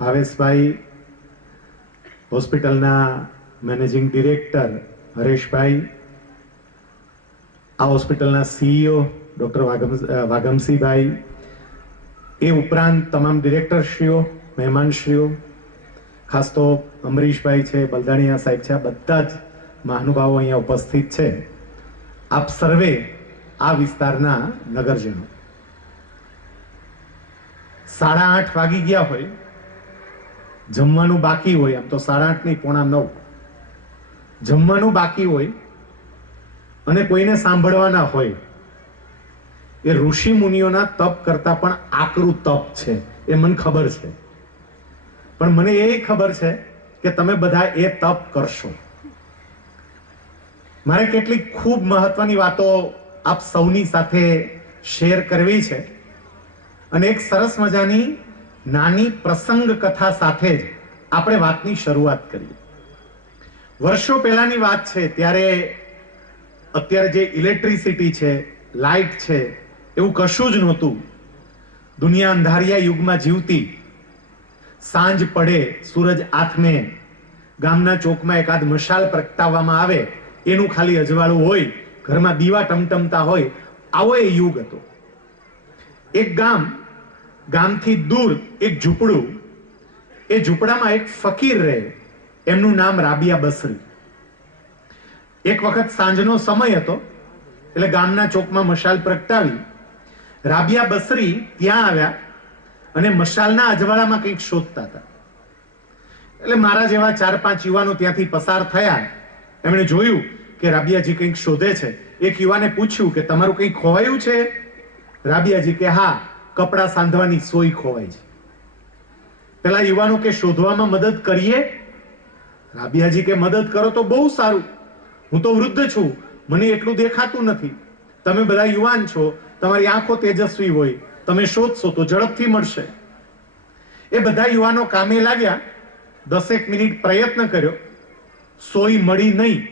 ભાવેશભાઈ, હોસ્પિટલના managing director Hareshbhai, આ હોસ્પિટલના CEO ડૉક્ટર વાઘમસિંહભાઈ, એ ઉપરાંત તમામ ડિરેક્ટરશ્રીઓ, મહેમાનશ્રીઓ, ખાસ તો અમરીશભાઈ છે, બલદાણિયા સાહેબ છે, આ બધા જ મહાનુભાવો અહીંયા ઉપસ્થિત છે. આપ સર્વે આ વિસ્તારના નગરજનો. 8:30 વાગી ગયા હોય, જમવાનું બાકી હોય, આમ તો 8:30 નહીં 8:45, જમવાનું બાકી હોય અને કોઈને સાંભળવાના હોય, એ ઋષિ મુનિઓના તપ કરતા પણ આકરું તપ છે, એ મને ખબર છે. પણ મને એ ખબર છે કે તમે બધા એ તપ કરશો. મારે કેટલીક ખૂબ મહત્વની વાતો આપ સૌની સાથે શેર કરવી છે અને એક સરસ મજાની નાની પ્રસંગ કથા સાથે જ આપણે વાતની શરૂઆત કરીએ. વર્ષો પહેલાની વાત છે, ત્યારે અત્યારે જે ઇલેક્ટ્રિસિટી છે, લાઇટ છે, એવું કશું જ નહોતું. દુનિયા અંધારિયા યુગમાં જીવતી. સાંજ પડે, સૂરજ આથમે, ગામના ચોકમાં એકાદ મશાલ પ્રગટાવવામાં આવે, એનું ખાલી અજવાળું હોય, ઘરમાં દીવા ટમટમતા હોય, આવો એ યુગ હતો. એક ગામથી દૂર એક ઝૂંપડું, એ ઝૂંપડામાં એક ફકીર રહે, એમનું નામ રાબિયા બસરી. એક વખત સાંજનો સમય હતો, એટલે ગામના ચોકમાં મશાલ પ્રગટાવી રાબિયા બસરી ત્યાં આવ્યા અને મશાલના અજવાળામાં કંઈક શોધતા હતા. એટલે મારા જેવા 4-5 યુવાનો ત્યાંથી પસાર થયા. એમણે જોયું કે રાબિયાજી કંઈક શોધે છે. એક યુવાને પૂછ્યું કે તમારું કંઈક ખોવાયું છે? રાબિયાજી કે હા, કપડા સાંધવાની સોય ખોવાઈ છે. પેલા યુવાનો કે શોધવામાં મદદ કરીએ? રાબિયાજી કે મદદ કરો તો બહુ સારું, હું તો વૃદ્ધ છું, મને એટલું દેખાતું નથી. તમે બધા યુવાન છો, તમારી આંખો તેજસ્વી હોય, તમે શોધશો તો ઝડપથી મળશે. એ બધા યુવાનો કામે લાગ્યા. 10 મિનિટ પ્રયત્ન કર્યો, સોય મળી નહીં.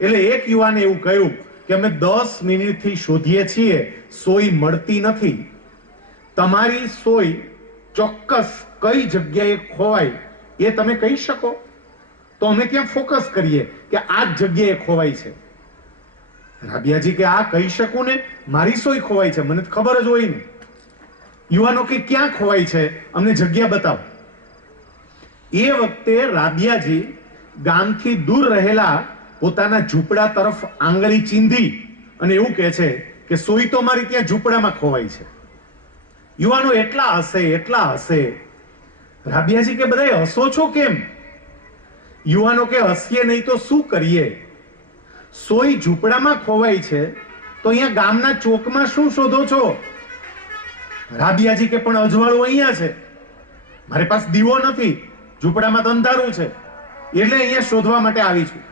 એટલે એક યુવાને એવું કહ્યું કે અમે 10 મિનિટથી શોધીએ છીએ, સોય મળતી નથી. તમારી સોય ચોક્કસ કઈ જગ્યાએ ખોવાય એ તમે કહી શકો તો અમે ત્યાં ફોકસ કરીએ કે આ જ જગ્યાએ ખોવાય છે. રાબિયાજી કે આ કહી શકું ને, મારી સોય ખોવાય છે, મને ખબર જ હોય ને. યુવાનો કે ક્યાં ખોવાય છે, અમને જગ્યા બતાવો. એ વખતે રાબિયાજી ગામથી દૂર રહેલા પોતાના ઝૂંપડા તરફ આંગળી ચીંધી અને એવું કહે છે કે સોય તો મારી ત્યાં ઝૂંપડામાં ખોવાય છે. યુવાનો એટલા હસે. રાબિયાજી કે બધા હસો છો કેમ? યુવાનો કે હસીએ નહીં તો શું કરીએ? સોય ઝૂંપડામાં ખોવાઈ છે તો અહીંયા ગામના ચોકમાં શું શોધો છો? રાબિયાજી કે પણ અજવાળું અહીંયા છે, મારી પાસે દીવો નથી, ઝૂંપડામાં તો અંધારું છે, એટલે અહીંયા શોધવા માટે આવી છું.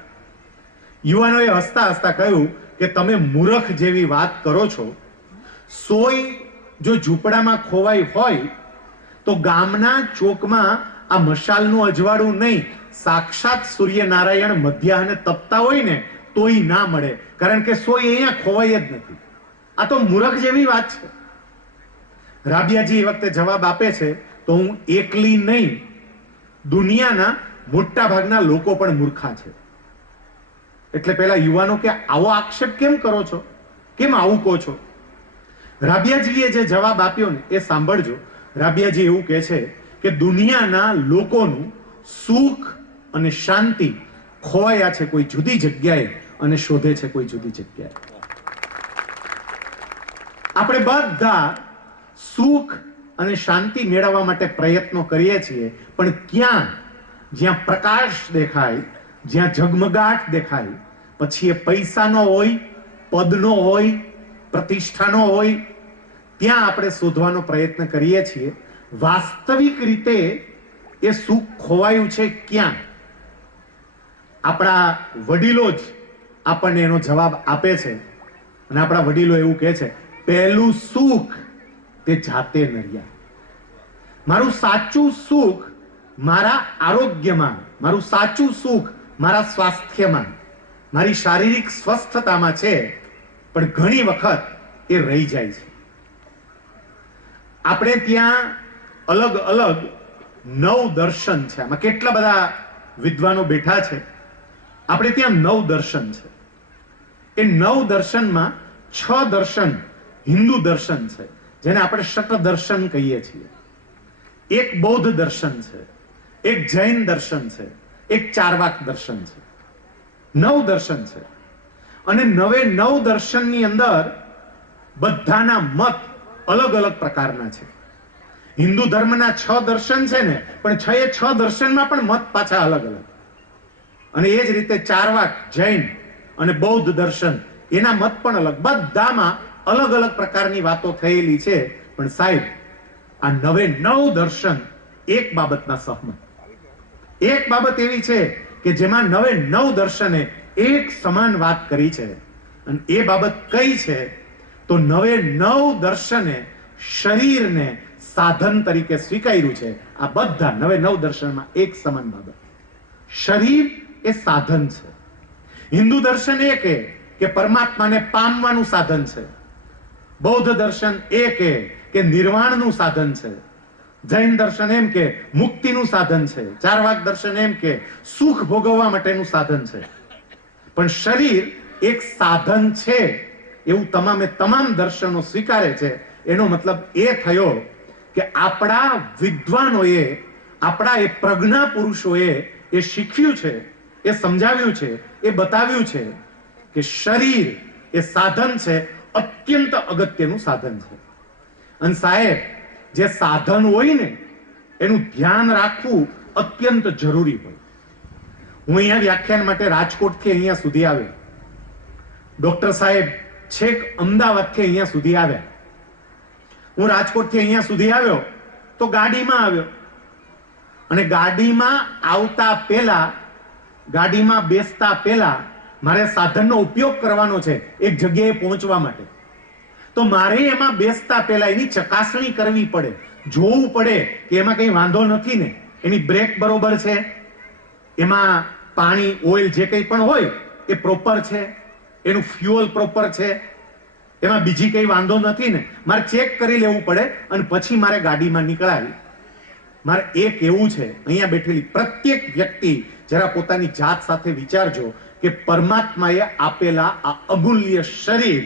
યુવાનોએ હસતા હસતા કહ્યું કે તમે મૂર્ખ જેવી વાત કરો છો. સોય જો ઝૂંપડામાં ખોવાઈ હોય તો ગામના ચોકમાં આ મશાલનું અજવાળું નહીં, સાક્ષાત સૂર્યનારાયણ મધ્યાહને તપતા હોય ને તોય ના મળે, કારણ કે સોય અહીંયા ખોવાઈ જ નથી. આ તો મૂર્ખ જેવી વાત છે. રાબિયાજી એ વખતે જવાબ આપે છે તો હું એકલી નહીં, દુનિયાના મોટા ભાગના લોકો પણ મૂર્ખા છે. એટલે પેલા યુવાનો કે આવો આક્ષેપ કેમ કરો છો, કેમ આવું કહો છો? રાબિયાજીએ જે જવાબ આપ્યો ને એ સાંભળજો. રાબિયાજી એવું કહે છે કે દુનિયાના લોકોનું સુખ અને શાંતિ ખોવાયા છે કોઈ જુદી જગ્યાએ અને શોધે છે કોઈ જુદી જગ્યાએ. આપણે બધા સુખ અને શાંતિ મેળવવા માટે પ્રયત્નો કરીએ છીએ, પણ ક્યાં? જ્યાં પ્રકાશ દેખાય, જ્યાં ઝગમગાટ દેખાય, પછી એ પૈસાનો હોય, પદનો હોય, પ્રતિષ્ઠાનો હોય, ત્યાં આપણે શોધવાનો પ્રયત્ન કરીએ છીએ. વાસ્તવિક રીતે એ સુખ ખોવાયું છે ક્યાં? આપણા વડીલો જ આપણને એનો જવાબ આપે છે અને આપણા વડીલો એવું કહે છે, પહેલું સુખ તે જાતે નર્યા. મારું સાચું સુખ મારા આરોગ્યમાં, મારું સાચું સુખ મારા સ્વાસ્થ્યમાં, મારી શારીરિક સ્વસ્થતામાં છે, પણ ઘણી વખત એ રહી જાય છે. આપણે ત્યાં અલગ અલગ નવ દર્શન છે. આમાં કેટલા બધા વિદ્વાનો બેઠા છે. આપણે ત્યાં નવ દર્શન છે. એ નવ દર્શનમાં 6 દર્શન હિન્દુ દર્શન છે, જેને આપણે શત દર્શન કહીએ છીએ. એક બૌદ્ધ દર્શન છે, એક જૈન દર્શન છે, એક ચારવાક દર્શન છે. 9 દર્શન છે. અને 9 દર્શનની અંદર બધાના મત અલગ અલગ પ્રકારના છે. હિન્દુ ધર્મના 6 દર્શન છે ને, પણ 6 દર્શનમાં પણ મત પાછા અલગ અલગ. અને એ જ રીતે ચારવાક, જૈન અને બૌદ્ધ દર્શન એના મત પણ અલગ. બધામાં અલગ અલગ પ્રકારની વાતો થયેલી છે. પણ સાહેબ, આ 9 દર્શન એક બાબતમાં સહમત. એક બાબત એવી છે કે જેમાં 9 દર્શને એક સમાન વાત કરી છે. અને એ બાબત કઈ છે? તો 9 દર્શને શરીરને સાધન તરીકે સ્વીકાર્યું છે. આ બધા 9 દર્શનમાં એક સમાન બાબત. શરીર એ સાધન છે. હિન્દુ દર્શન એ કે પરમાત્માને પામવાનું સાધન છે. બૌદ્ધ દર્શન એ કે નિર્વાણનું સાધન છે. જૈન દર્શન એમ કે મુક્તિનું સાધન છે. ચારવાક દર્શન એમ કે સુખ ભોગવવા માટેનું સાધન છે. પણ શરીર એક સાધન છે એવું તમામ દર્શનો સ્વીકારે છે. એનો મતલબ એ થયો કે આપણા વિદ્વાનોએ, આપણા એ પ્રજ્ઞા પુરુષોએ એ શીખ્યું છે, એ સમજાવ્યું છે, એ બતાવ્યું છે કે શરીર એ સાધન છે, અત્યંત અગત્યનું સાધન છે. અને સાહેબ, જે સાધન હોય ને એનું ધ્યાન રાખવું અત્યંત જરૂરી હોય. હું અહીંયા વ્યાખ્યાન માટે રાજકોટથી અહીંયા સુધી આવ્યો. ડોક્ટર સાહેબ છેક અમદાવાદથી અહીંયા સુધી આવ્યા. હું રાજકોટથી અહીંયા સુધી આવ્યો તો ગાડીમાં આવ્યો. અને ગાડીમાં આવતા પહેલા, ગાડીમાં બેસતા પહેલા મારે સાધનનો ઉપયોગ કરવાનો છે એક જગ્યાએ પહોંચવા માટે. તો મારે એમાં બેસતા પહેલા એની ચકાસણી કરવી પડે, જોવું પડે કે એમાં કંઈ વાંધો નથી ને, એની બ્રેક બરોબર છે, એમાં પાણી, ઓઇલ જે કંઈ પણ હોય એ પ્રોપર છે, એનું ફ્યુઅલ પ્રોપર છે, એમાં બીજી કંઈ વાંધો નથી ને. મારે ચેક કરી લેવું પડે અને પછી મારે ગાડીમાં નીકળાવી. મારે એ કહેવું છે, અહીંયા બેઠેલી પ્રત્યેક વ્યક્તિ જરા પોતાની જાત સાથે વિચારજો કે પરમાત્માએ આપેલા આ અમૂલ્ય શરીર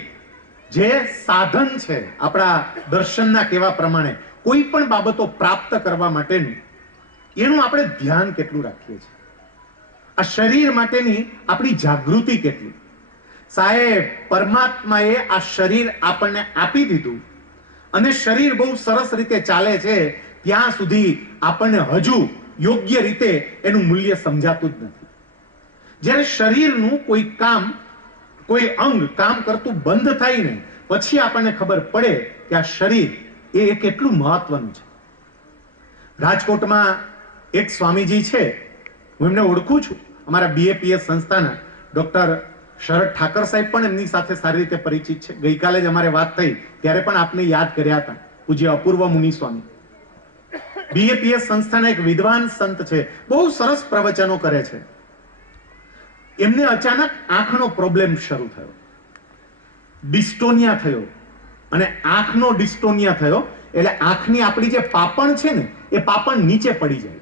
જે સાધન છે, આપણા દર્શનના કહેવા પ્રમાણે કોઈ પણ બાબતો પ્રાપ્ત કરવા માટેનું, એનું આપણે ધ્યાન કેટલું રાખીએ છીએ? આ શરીર માટેની આપણી જાગૃતિ કેટલી? સાહેબ, પરમાત્માએ આ શરીર આપણને આપી દીધું અને શરીર બહુ સરસ રીતે ચાલે છે ત્યાં સુધી આપણને હજુ યોગ્ય રીતે એનું મૂલ્ય સમજાતું જ નથી. જ્યારે શરીરનું કોઈ કામ, કોઈ અંગ કામ કરતું બંધ થાય ને પછી આપણને ખબર પડે કે આ શરીર એ કેટલું મહત્વનું છે. રાજકોટમાં એક સ્વામીજી છે, હું એમને ઓળખું છું. અમારા BAPS સંસ્થાના ડોક્ટર શરદ ઠાકર સાહેબ પણ એમની સાથે સારી રીતે પરિચિત છે. ગઈકાલે જ અમારે વાત થઈ ત્યારે પણ આપને યાદ કર્યા હતા, પૂજ્ય અપૂર્વ મુનિ સ્વામી. BAPS સંસ્થાના એક વિદ્વાન સંત છે, બહુ સરસ પ્રવચનો કરે છે. એમને અચાનક આંખનો પ્રોબ્લેમ શરૂ થયો, ડિસ્ટોનિયા થયો. અને આંખનો ડિસ્ટોનિયા થયો એટલે આંખની આપણી જે પાપણ છે ને એ પાપણ નીચે પડી જાય.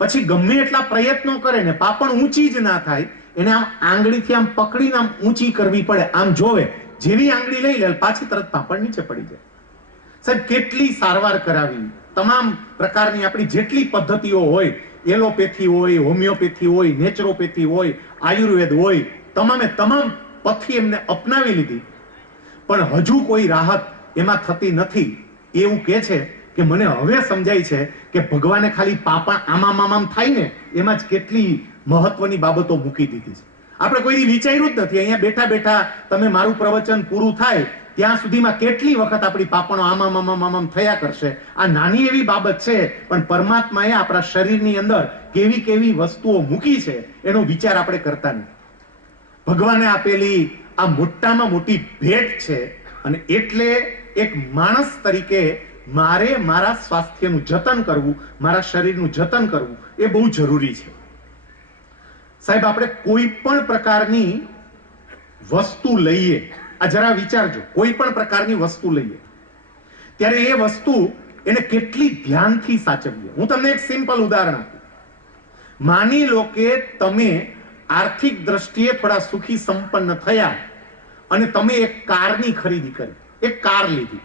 પછી ગમે એટલા પ્રયત્નો કરે ને પાપણ ઊંચી જ ના થાય. એને આમ આંગળીથી આમ પકડીને આમ ઊંચી કરવી પડે. આમ જોવે, જેવી આંગળી લઈ લે પાછી તરત પાપણ નીચે પડી જાય. સાહેબ, કેટલી સારવાર કરાવી, તમામ પ્રકારની આપણી જેટલી પદ્ધતિઓ હોય, એલોપેથી હોય, હોમિયોપેથી હોય, નેચરોપેથી હોય, આયુર્વેદ હોય, તમામ પથ્થી એમને અપનાવી લીધી, પણ હજુ કોઈ રાહત એમાં થતી નથી. એવું કહે છે કે મને હવે સમજાય છે કે ભગવાને ખાલી પાપણ આમ થાય ને એમાં જ કેટલી મહત્વની બાબતો મૂકી દીધી છે. આપણે કોઈ વિચાર્યું જ નથી. અહીંયા બેઠા બેઠા તમે મારું પ્રવચન પૂરું થાય ત્યાં સુધીમાં કેટલી વખત આપણી પાપણો આમ થયા કરશે. આ નાની એવી બાબત છે, પણ પરમાત્માએ આપણા શરીરની અંદર કેવી કેવી વસ્તુઓ મૂકી છે એનો વિચાર આપણે કરતા નથી. ભગવાને આપેલી આ મોટામાં મોટી ભેટ છે. અને એટલે એક માણસ તરીકે મારે મારા સ્વાસ્થ્યનું જતન કરવું, મારા શરીરનું જતન કરવું એ બહુ જરૂરી છે. સાહેબ, આપણે કોઈ પણ પ્રકારની વસ્તુ લઈએ, આ જરા વિચારજો, કોઈ પણ પ્રકારની વસ્તુ લઈએ ત્યારે એ વસ્તુ એને કેટલી ધ્યાનથી સાચવીએ. હું તમને એક સિમ્પલ ઉદાહરણ આપું. માની લો કે તમે આર્થિક દ્રષ્ટિએ થોડા સુખી સંપન્ન થયા અને તમે એક કારની ખરીદી કરી, એક કાર લીધી.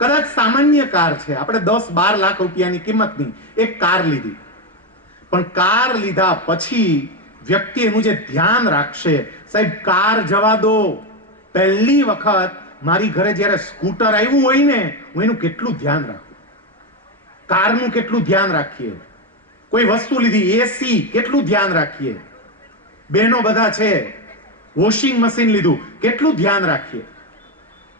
કદાચ સામાન્ય કાર છે, આપણે 10-12 લાખ રૂપિયાની કિંમતની એક કાર લીધી. પણ કાર લીધા પછી વ્યક્તિ એનું જે ધ્યાન રાખશે, સાહેબ કાર જવા દો, પહેલી વખત મારી ઘરે જ્યારે સ્કૂટર આવ્યું હોય ને, હું એનું કેટલું ધ્યાન રાખું, કારનું કેટલું ધ્યાન રાખીએ. કોઈ વસ્તુ લીધી, એસી, કેટલું ધ્યાન રાખીએ. બહેનો બધા છે, વોશિંગ મશીન લીધું, કેટલું ધ્યાન રાખીએ.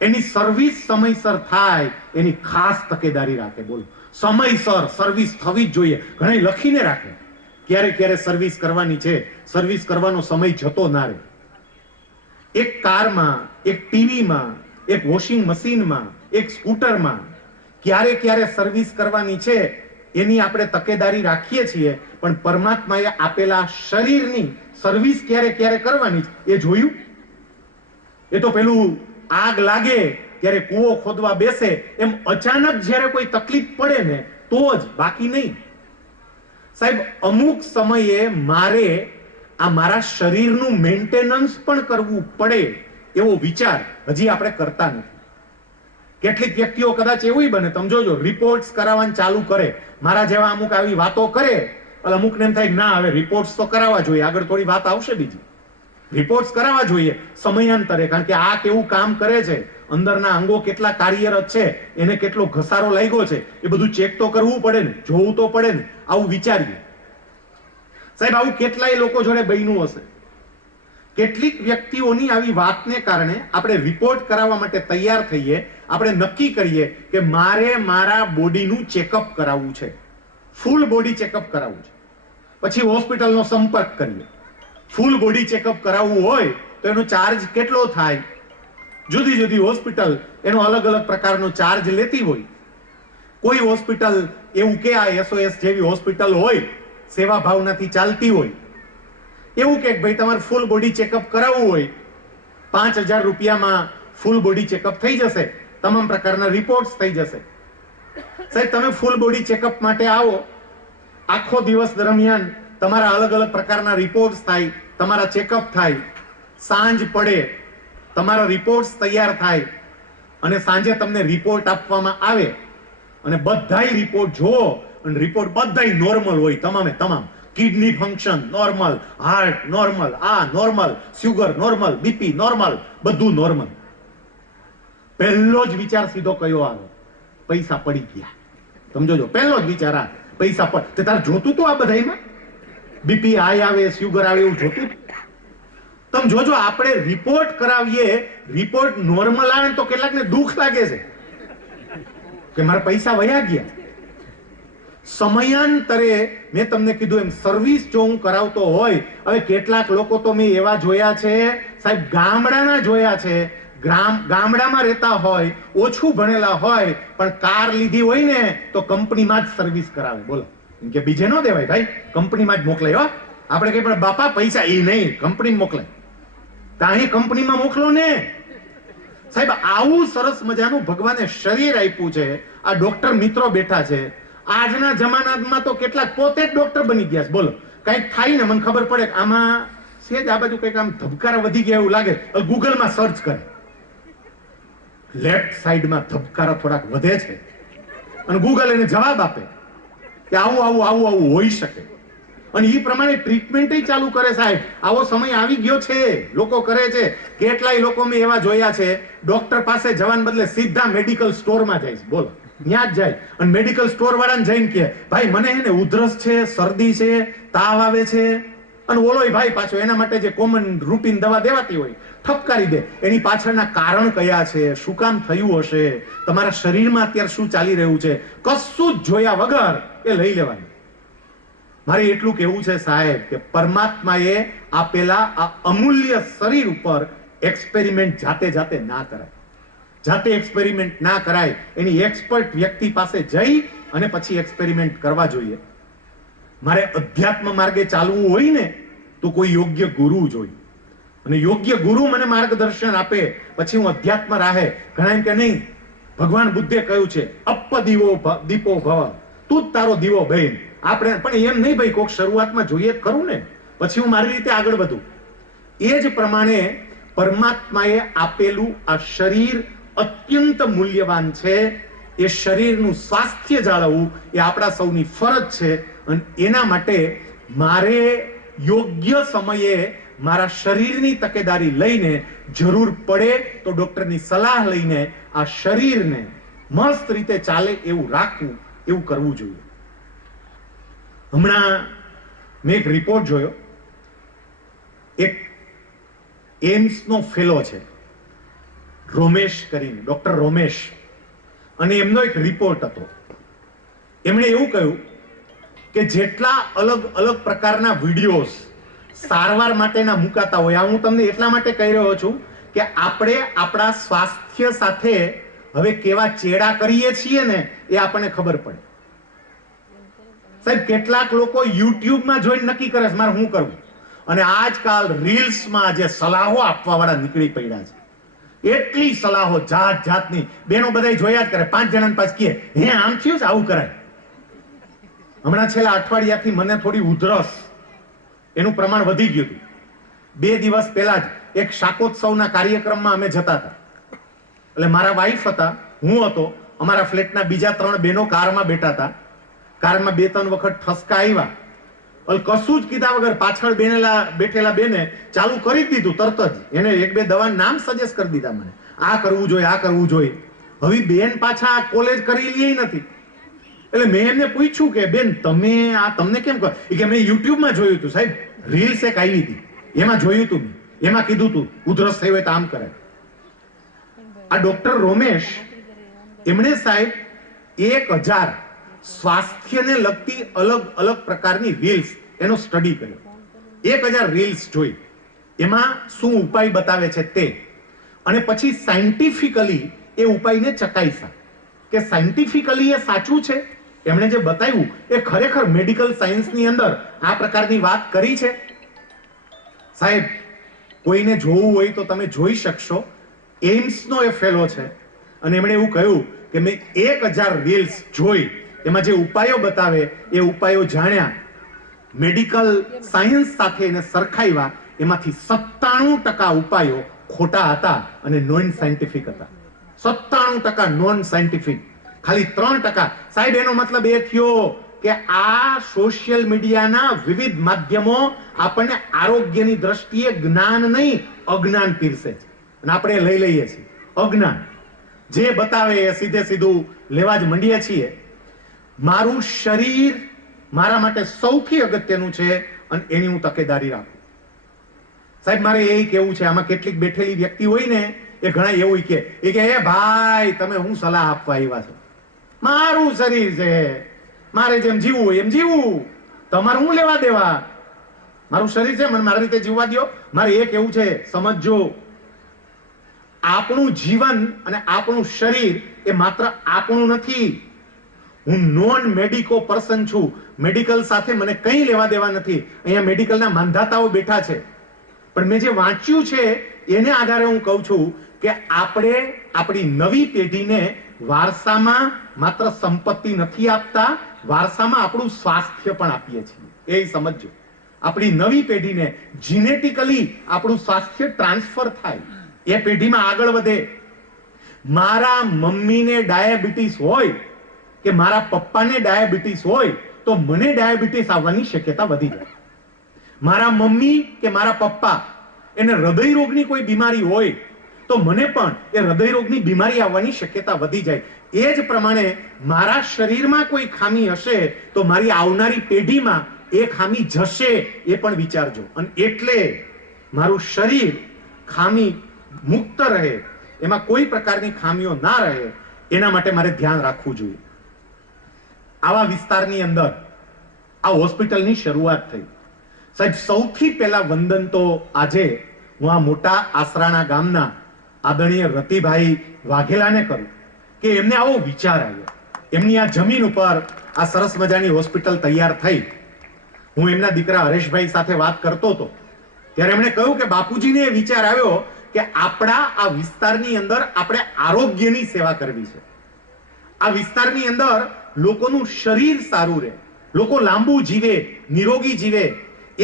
એની સર્વિસ સમયસર થાય એની ખાસ તકેદારી રાખે. બોલો, સમયસર સર્વિસ થવી જ જોઈએ. ઘણા લખીને રાખે ક્યારે ક્યારે સર્વિસ કરવાની છે, સર્વિસ કરવાનો સમય જતો ના રહે. એક કારમાં, એક ટીવીમાં, એક વોશિંગ મશીનમાં, એક સ્કૂટરમાં ક્યારે ક્યારે સર્વિસ કરવાની છે એની આપણે તકેદારી રાખીએ છીએ. પણ પરમાત્માએ આપેલા શરીરની સર્વિસ ક્યારે ક્યારે કરવાની એ જોયું? એ તો પેલું આગ લાગે ત્યારે કૂવો ખોદવા બેસે એમ અચાનક જ્યારે કોઈ તકલીફ પડે ને તો જ, બાકી નહીં. સાહેબ અમુક સમયે મારે આ મારા શરીરનું મેન્ટેનન્સ પણ કરવું પડે એવો વિચાર હજી આપણે કરતા નથી. કેટલીક વ્યક્તિઓ કદાચ એવું બને, તમે જોજો, રિપોર્ટ્સ કરાવવાનું ચાલુ કરે. મારા જેવા અમુક આવી વાતો કરે, અમુકને એમ થાય ના, હવે રિપોર્ટ્સ તો કરાવવા જોઈએ, આગળ થોડી વાત આવશે બીજી. રિપોર્ટ્સ કરાવવા જોઈએ સમયાંતરે, કારણ કે આ કેવું કામ કરે છે, અંદરના અંગો કેટલા કાર્યરત છે, એને કેટલો ઘસારો લાગ્યો છે, એ બધું ચેક તો કરવું પડે ને, જોવું તો પડે ને. આવું વિચારીએ. સાહેબ આવું કેટલાય લોકો જોડે બન્યું હશે. કેટલીક વ્યક્તિઓની આવી વાતને કારણે આપણે રિપોર્ટ કરાવવા માટે તૈયાર થઈએ, આપણે નક્કી કરીએ કે મારે મારા બોડીનું ચેકઅપ કરાવવું છે, ફૂલ બોડી ચેકઅપ કરાવવું છે. પછી હોસ્પિટલનો સંપર્ક કરીએ. ફૂલ બોડી ચેકઅપ કરાવવું હોય તો એનો ચાર્જ કેટલો થાય? જુદી જુદી હોસ્પિટલ એનો અલગ અલગ પ્રકારનો ચાર્જ લેતી હોય. કોઈ હોસ્પિટલ એવું કે આ SOS જેવી હોસ્પિટલ હોય, સેવા ભાવનાથી ચાલતી હોય, એવું કે ભાઈ તમારે ફૂલ બોડી ચેકઅપ કરાવવું હોય 5,000 રૂપિયામાં ફૂલ બોડી ચેકઅપ થઈ જશે, તમામ પ્રકારના રિપોર્ટ્સ થઈ જશે. સાહેબ તમે ફૂલ બોડી ચેકઅપ માટે આવો, આખો દિવસ દરમિયાન તમારા અલગ અલગ પ્રકારના રિપોર્ટ્સ થાય, તમારા ચેકઅપ થાય, સાંજ પડે તમારા રિપોર્ટ્સ તૈયાર થાય અને સાંજે તમને રિપોર્ટ આપવામાં આવે અને બધાય રિપોર્ટ જુઓ અને રિપોર્ટ બધાય નોર્મલ હોય, તમામે તમામ. Kidney function normal, heart normal, આ normal, sugar normal, BP normal, બધું નોર્મલ. પહેલો જ વિચાર સીધો કયો આવે? પૈસા પડી ગયા. સમજો, પહેલો જ વિચાર આ, પૈસા પડ. તે તારે જોતું તો આ બધામાં બીપી હાઈ આવે, શુગર આવે એવું જોતું? તમે જોજો, આપણે રિપોર્ટ કરાવીએ, રિપોર્ટ નોર્મલ આવે તો કેટલાકને દુઃખ લાગે છે કે મારા પૈસા વયા ગયા. સમયાંતરે મેં તમને કીધું એમ સર્વિસ જો હું કરાવતો હોય, હવે કેટલાક લોકો તો મેં એવા જોયા છે સાહેબ, ગામડાના જોયા છે, ગામડામાં રહેતા હોય, ઓછું ભણેલા હોય, પણ કાર લીધી હોય ને તો કંપનીમાં જ સર્વિસ કરાવે. બોલો, કે બીજે ન દેવાય ભાઈ, કંપનીમાં જ મોકલે. હો, આપણે કઈ પણ બાપા પૈસા એ નહીં, કંપની મોકલે. તાહી કંપનીમાં મોકલો ને. સાહેબ આવું સરસ મજાનું ભગવાને શરીર આપ્યું છે. આ ડોક્ટર મિત્રો બેઠા છે. આજના જમાનામાં તો કેટલાક પોતે જ ડોક્ટર બની ગયા છે. બોલો, કઈક થાય ને મને ખબર પડે કે આમાં સેજ આ બાજુ કઈક આમ ધબકારા વધી ગયા એવું લાગે, ગૂગલમાં સર્ચ કરે, લેફ્ટ સાઈડમાં ધબકારા થોડાક વધે છે અને ગૂગલ એને જવાબ આપે કે આવું આવું આવું આવું હોઈ શકે અને એ પ્રમાણે ટ્રીટમેન્ટ ચાલુ કરે. સાહેબ આવો સમય આવી ગયો છે, લોકો કરે છે. કેટલાય લોકો મેં એવા જોયા છે, ડોક્ટર પાસે જવાને બદલે સીધા મેડિકલ સ્ટોરમાં જાય છે. બોલો, ત્યાં જ જાય અને મેડિકલ સ્ટોર વાળાને જઈને કે ભાઈ મને એને ઉધરસ છે, શરદી છે, તાવ આવે છે, અને ઓલોય ભાઈ પાછો એના માટે જે કોમન રૂટીન દવા દેવાતી હોય ઠપકારી દે. એની પાછળના કારણ કયા છે, શું કામ થયું હશે, તમારા શરીરમાં અત્યારે શું ચાલી રહ્યું છે, કશું જ જોયા વગર એ લઈ લેવાનું. મારે એટલું કહેવું છે સાહેબ કે પરમાત્માએ આપેલા આ અમૂલ્ય શરીર ઉપર એક્સપેરિમેન્ટ જાતે જાતે ના કરાય. જાતે એક્સપેરિમેન્ટ ના કરાય, એની એક્સપર્ટ વ્યક્તિ પાસે જઈ અને પછી એક્સપેરિમેન્ટ કરવા જોઈએ. મારે અધ્યાત્મ માર્ગે ચાલવું હોય ને તો કોઈ યોગ્ય ગુરુ જોઈએ અને યોગ્ય ગુરુ મને માર્ગદર્શન આપે પછી હું અધ્યાત્મ રાહે. ઘણા એમ કે નહીં ભગવાન બુદ્ધે કહ્યું છે અપ્પ દીપો ભવ, તું જ તારો દીવો બહેન. આપણે પણ એમ નહીં ભાઈ, કોક શરૂઆતમાં જોઈએ જ ખરું ને, પછી હું મારી રીતે આગળ વધું. એ જ પ્રમાણે પરમાત્માએ આપેલું આ શરીર અત્યંત મૂલ્યવાન છે. એ શરીરનું સ્વાસ્થ્ય જાળવવું એ આપણા સૌની ફરજ છે. અને એના માટે મારે યોગ્ય સમયે મારા શરીરની તકેદારી લઈને, જરૂર પડે તો ડોક્ટરની સલાહ લઈને આ શરીરને મસ્ત રીતે ચાલે એવું રાખવું, એવું કરવું જોઈએ. હમણાં મેં એક રિપોર્ટ જોયો, એક એમ્સનો ફેલો છે રોમેશ કરીને, ડોક્ટર રોમેશ, અને એમનો એક રિપોર્ટ હતો. એમણે એવું કહ્યું કે જેટલા અલગ અલગ પ્રકારના વિડીયોઝ સારવાર માટેના મુકાતા હોય, આ હું તમને એટલા માટે કહી રહ્યો છું કે આપણે આપણા સ્વાસ્થ્ય સાથે હવે કેવા ચેડા કરીએ છીએ ને એ આપણને ખબર પડે. સાહેબ, કેટલાક લોકો યુટ્યુબમાં જોઈને નક્કી કરે છે મારે શું કરવું, અને આજકાલ રીલ્સમાં જે સલાહો આપવા વાળા નીકળી પડ્યા છે, એટલી સલાહો જાત જાતની. બેનો બધા જોયા જ કરે, 5 જણાને પાસ કહે હે આમ થયું છે, આવું કરાય. હમણાં છેલ્લા અઠવાડિયાથી મને થોડી ઉધરસ, એનું પ્રમાણ વધી ગયું હતું. 2 દિવસ પહેલા જ એક શાકોત્સવના કાર્યક્રમમાં અમે જતા હતા. એટલે મારા વાઈફ હતા, હું હતો, અમારા ફ્લેટના બીજા 3 બહેનો કારમાં બેઠા હતા. કારમાં 2-3 વખત ઠસકા આવ્યા. કશું જ કીધા વગર પાછળ બેઠેલા બેને ચાલુ કરી દીધું તરત જ. એને 1-2 દવાના નામ સજેસ્ટ કરી દીધા મને, આ કરવું જોઈએ, આ કરવું જોઈએ. હવે બેન પાછા કોલેજ કરી લે નથી. એટલે મેં એમને પૂછ્યું કે બેન તમે આ તમને કેમ કહો? કે મેં યુટ્યુબમાં જોયું હતું સાહેબ, રીલ્સ એક આવી હતી, એમાં જોયું હતું, એમાં કીધું હતું ઉધરસ થઈ હોય તો આમ કરે. આ ડોક્ટર રોમેશ, એમણે સાહેબ 1000 સ્વાસ્થ્યને લગતી અલગ અલગ પ્રકારની રીલ્સ એનો સ્ટડી કર્યો. 1000 રીલ્સ જોઈ, એમાં શું ઉપાય બતાવે છે તે, અને પછી સાયન્ટિફિકલી એ ઉપાયને ચકાસ્યા કે સાયન્ટિફિકલી એ સાચું છે. એમણે જે બતાવ્યું એ ખરેખર મેડિકલ સાયન્સની અંદર આ પ્રકારની વાત કરી છે. સાહેબ, કોઈને જોવું હોય તો તમે જોઈ શકશો. એમ્સનો એ ફેલો છે, અને એમણે એવું કહ્યું કે મેં 1000 રીલ્સ જોઈ, એમાં જે ઉપાયો બતાવે એ ઉપાયો જાણ્યા, મેડિકલ સાયન્સ સાથે એને સરખાવ્યા, એમાંથી 97% ઉપાયો ખોટા હતા અને નોન સાયન્ટિફિક હતા. 97% નોન સાયન્ટિફિક, ખાલી 3%. સાહેબ, એનો મતલબ એ થયો કે આ સોશિયલ મીડિયાના વિવિધ માધ્યમો આપણને આરોગ્યની દ્રષ્ટિએ જ્ઞાન નહીં અજ્ઞાન પીરસે છે, અને આપણે લઈ લઈએ છીએ અજ્ઞાન. જે બતાવે એ સીધે સીધું લેવા જ મંડીએ છીએ. મારું શરીર મારા માટે સૌથી અગત્યનું છે, અને એની હું તકેદારી રાખું. સાહેબ, મારે એ કેવું છે, આમાં કેટલીક બેઠેલી વ્યક્તિ હોય ને એ ઘણા એવું કે એ ભાઈ તમે હું સલાહ આપવા આવ્યા છો, મારું શરીર છે, મારે જેમ જીવવું હોય એમ જીવવું, તમારે હું લેવા દેવા, મારું શરીર છે, મને મારી રીતે જીવવા દો. મારે એ કેવું છે, સમજજો, આપણું જીવન અને આપણું શરીર એ માત્ર આપણું નથી. હું નોન મેડિકો પર્સન છું, મેડિકલ સાથે મને કંઈ લેવા દેવા નથી. અહીંયા મેડિકલના માંધાતાઓ બેઠા છે, પણ મેં જે વાંચ્યું છે એને આધારે હું કહું છું કે આપણે આપણી નવી પેઢીને વારસામાં માત્ર સંપત્તિ નથી આપતા, વારસામાં આપણું સ્વાસ્થ્ય પણ આપીએ છીએ. એ સમજજો, આપણી નવી પેઢીને જીનેટિકલી આપણું સ્વાસ્થ્ય ટ્રાન્સફર થાય, એ પેઢીમાં આગળ વધે. મારા મમ્મીને ડાયાબિટીસ હોય કે મારા પપ્પાને ડાયાબિટીસ હોય તો મને ડાયાબિટીસ આવવાની શક્યતા વધી જાય. મારા મમ્મી કે મારા પપ્પા એને હૃદય રોગની કોઈ બીમારી હોય તો મને પણ એ હૃદય રોગની બીમારી આવવાની શક્યતા વધી જાય. એ જ પ્રમાણે મારા શરીરમાં કોઈ ખામી હશે તો મારી આવનારી પેઢીમાં એ ખામી જશે, એ પણ વિચારજો. અને એટલે મારું શરીર ખામી મુક્ત રહે, એમાં કોઈ પ્રકારની ખામીઓ ના રહે, એના માટે મારે ધ્યાન રાખવું જોઈએ. આવા વિસ્તારની અંદર આ હોસ્પિટલની શરૂઆત થઈ. સાહેબ, સૌથી પહેલા વંદન તો આજે હું આ મોટા આસરાણા ગામના આદરણીય રતિભાઈ વાઘેલાને કરું કે એમને આવો વિચાર આવ્યો. એમની આ જમીન ઉપર આ સરસ મજાની હોસ્પિટલ તૈયાર થઈ. હું એમના દીકરા હરેશભાઈ સાથે વાત કરતો હતો ત્યારે એમણે કહ્યું કે બાપુજીને વિચાર આવ્યો કે આપણા આ વિસ્તારની અંદર આપણે આરોગ્યની સેવા કરવી છે. આ વિસ્તારની અંદર લોકોનું શરીર સારું રહે, લોકો લાંબુ જીવે, નિરોગી જીવે,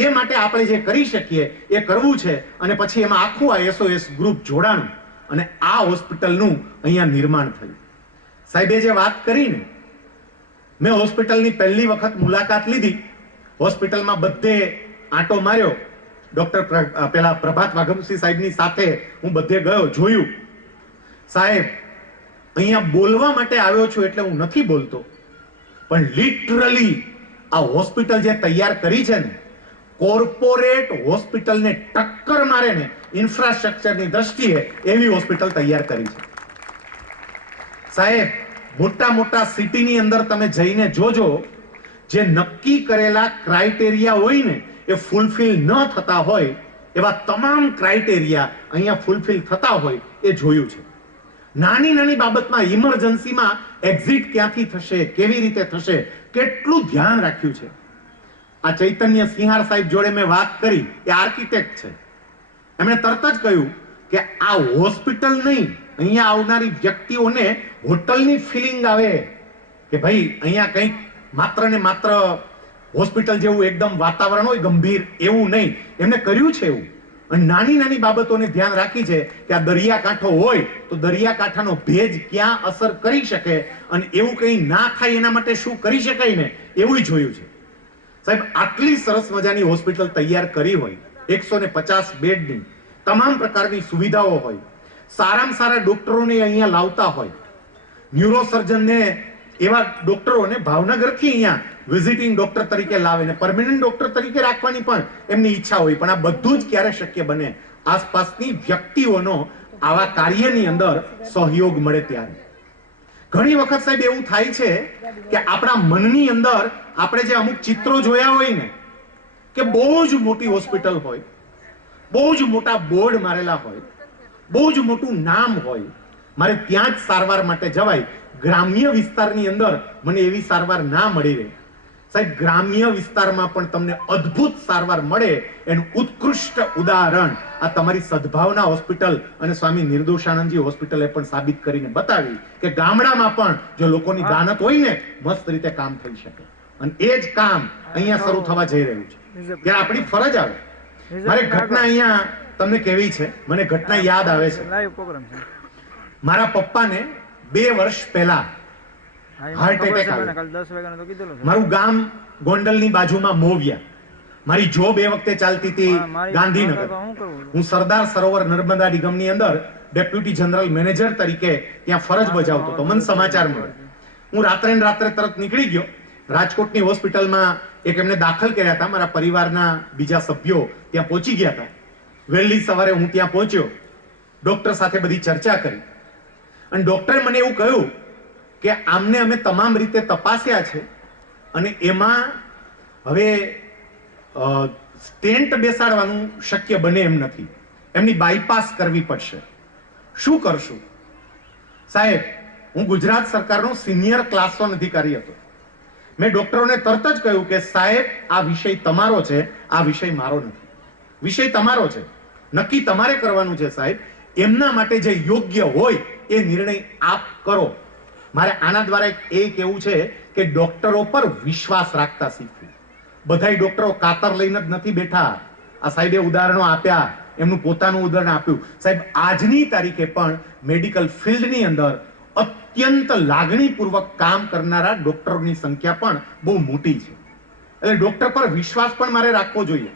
એ માટે આપણે જે કરી શકીએ એ કરવું છે. અને પછી એમાં આખું આ SOS ગ્રુપ જોડાણું અને આ હોસ્પિટલનું અહીંયા નિર્માણ થયું. સાહેબે જે વાત કરીને, મેં હોસ્પિટલની પહેલી વખત મુલાકાત લીધી, હોસ્પિટલમાં બધે આંટો માર્યો, ડોક્ટર પેલા પ્રભાત વાઘમસિંહ સાહેબની સાથે હું બધે ગયો, જોયું. સાહેબ, અહીંયા બોલવા માટે આવ્યો છું એટલે હું નથી બોલતો, પણ લિટરલી આ હોસ્પિટલ જે તૈયાર કરી છે ને, કોર્પોરેટ હોસ્પિટલને ટક્કર મારે ને ઇન્ફ્રાસ્ટ્રક્ચરની દ્રષ્ટિએ એવી હોસ્પિટલ તૈયાર કરી છે. સાહેબ, મોટા મોટા સિટીની અંદર તમે જઈને જોજો, જે નક્કી કરેલા ક્રાઇટેરિયા હોય ને એ ફૂલફિલ ન થતા હોય, એવા તમામ ક્રાઇટેરિયા અહીંયા ફૂલફિલ થતા હોય એ જોયું છે. નાની નાની બાબતમાં, ઇમરજન્સીમાં એક્ઝિટ ક્યાંથી થશે, કેવી રીતે થશે, કેટલું ધ્યાન રાખ્યું છે. આ ચૈતન્ય સિંહાર સાહેબ જોડે મેં વાત કરી, એ આર્કિટેક્ટ છે. એમણે તરત જ કહ્યું કે આ હોસ્પિટલ નહીં, અહીંયા આવનારી વ્યક્તિઓને હોટલની ફિલિંગ આવે કે ભાઈ અહીંયા કંઈક માત્ર ને માત્ર હોસ્પિટલ જેવું એકદમ વાતાવરણ હોય ગંભીર, એવું નહીં. એમને કર્યું છે એવું. અને નાની નાની બાબતોને ધ્યાન રાખી છે કે આ દરિયાકાંઠો હોય તો દરિયાકાંઠાનો ભેજ ક્યાં અસર કરી શકે અને એવું કંઈ ના થાય એના માટે શું કરી શકાય ને, એવું જોયું છે. સાહેબ, આટલી સરસ મજાની હોસ્પિટલ તૈયાર કરી હોય, 150 બેડની તમામ પ્રકારની સુવિધાઓ હોય, સારામાં સારા ડોક્ટરોને અહીંયા લાવતા હોય, ન્યુરોસર્જનને એવા ડોક્ટરોને ભાવનગરથી અહીંયા વિઝિટિંગ ડોક્ટર તરીકે લાવે ને પરમેનન્ટ ડોક્ટર તરીકે રાખવાની પણ એમની ઈચ્છા હોય, પણ આ બધું જ ક્યારે શક્ય બને? આસપાસની વ્યક્તિઓનો આવા કાર્યની અંદર સહયોગ મળે ત્યારે. ઘણી વખત સાહેબ એવું થાય છે કે આપણા મનની અંદર આપણે જે અમુક ચિત્રો જોયા હોય ને, કે બહુ જ મોટી હોસ્પિટલ હોય, બહુ જ મોટા બોર્ડ મારેલા હોય, બહુ જ મોટું નામ હોય, મારે ત્યાં જ સારવાર માટે જવાય, ગ્રામ્ય વિસ્તારની અંદર મને એવી સારવાર ના મળી રહે. સાહેબ, ગ્રામ્ય વિસ્તારમાં પણ તમને અદ્ભુત સારવાર મળે એનું ઉત્કૃષ્ટ ઉદાહરણ આ તમારી સદભાવના હોસ્પિટલ અને સ્વામી નિર્દોષાનંદજી હોસ્પિટલે પણ સાબિત કરીને બતાવી કે ગામડામાં પણ જો લોકોની દાનત હોય ને, મસ્ત રીતે કામ થઈ શકે. અને એ જ કામ અહીંયા શરૂ થવા જઈ રહ્યું છે. ત્યારે આપણી ફરજ આવે. મારે ઘટના અહીંયા તમને કેવી છે, મને ઘટના યાદ આવે છે. મારા પપ્પાને 2 વર્ષ પહેલા હાર્ટ એટેક આવ્યો. મારું ગામ ગોંડલની બાજુમાં મોવિયા. મારી જોબ એ વખતે ચાલતી હતી ગાંધીનગર. હું સરદાર સરોવર નર્મદા નિગમની અંદર ડેપ્યુટી જનરલ મેનેજર તરીકે ત્યાં ફરજ બજાવતો હતો. મને સમાચાર મળ્યા. હું રાત્રે ને રાત્રે તરત નીકળી ગયો. રાજકોટની હોસ્પિટલમાં એક એમને દાખલ કર્યા હતા. મારા પરિવારના બીજા સભ્યો ત્યાં પહોંચી ગયા હતા. વહેલી સવારે હું ત્યાં પહોંચ્યો, ડોક્ટર સાથે બધી ચર્ચા કરી અને ડોક્ટરે મને એવું કહ્યું કે આમને અમે તમામ રીતે તપાસ્યા છે અને એમાં હવે સ્ટેન્ટ બેસાડવાનું શક્ય બને એમ નથી, એમની બાયપાસ કરવી પડશે. શું કરશું? સાહેબ, હું ગુજરાત સરકારનો સિનિયર ક્લાસ 1 અધિકારી હતો. મેં ડોક્ટરોને તરત જ કહ્યું કે સાહેબ, આ વિષય તમારો છે, આ વિષય મારો નથી. વિષય તમારો છે, નક્કી તમારે કરવાનું છે સાહેબ. એમના માટે જે યોગ્ય હોય એ નિર્ણય આપ કરો. મારે આના દ્વારા એ કહેવું છે કે ડોક્ટરો પર વિશ્વાસ રાખતા શીખવું. બધાય ડોક્ટરો કાતર લઈને જ નથી બેઠા. આ સાહેબે ઉદાહરણો આપ્યા, એમનું પોતાનું ઉદાહરણ આપ્યું. સાહેબ, આજની તારીખે પણ મેડિકલ ફિલ્ડની અંદર અત્યંત લાગણીપૂર્વક કામ કરનારા ડોક્ટરોની સંખ્યા પણ બહુ મોટી છે. એટલે ડોક્ટર પર વિશ્વાસ પણ મારે રાખવો જોઈએ.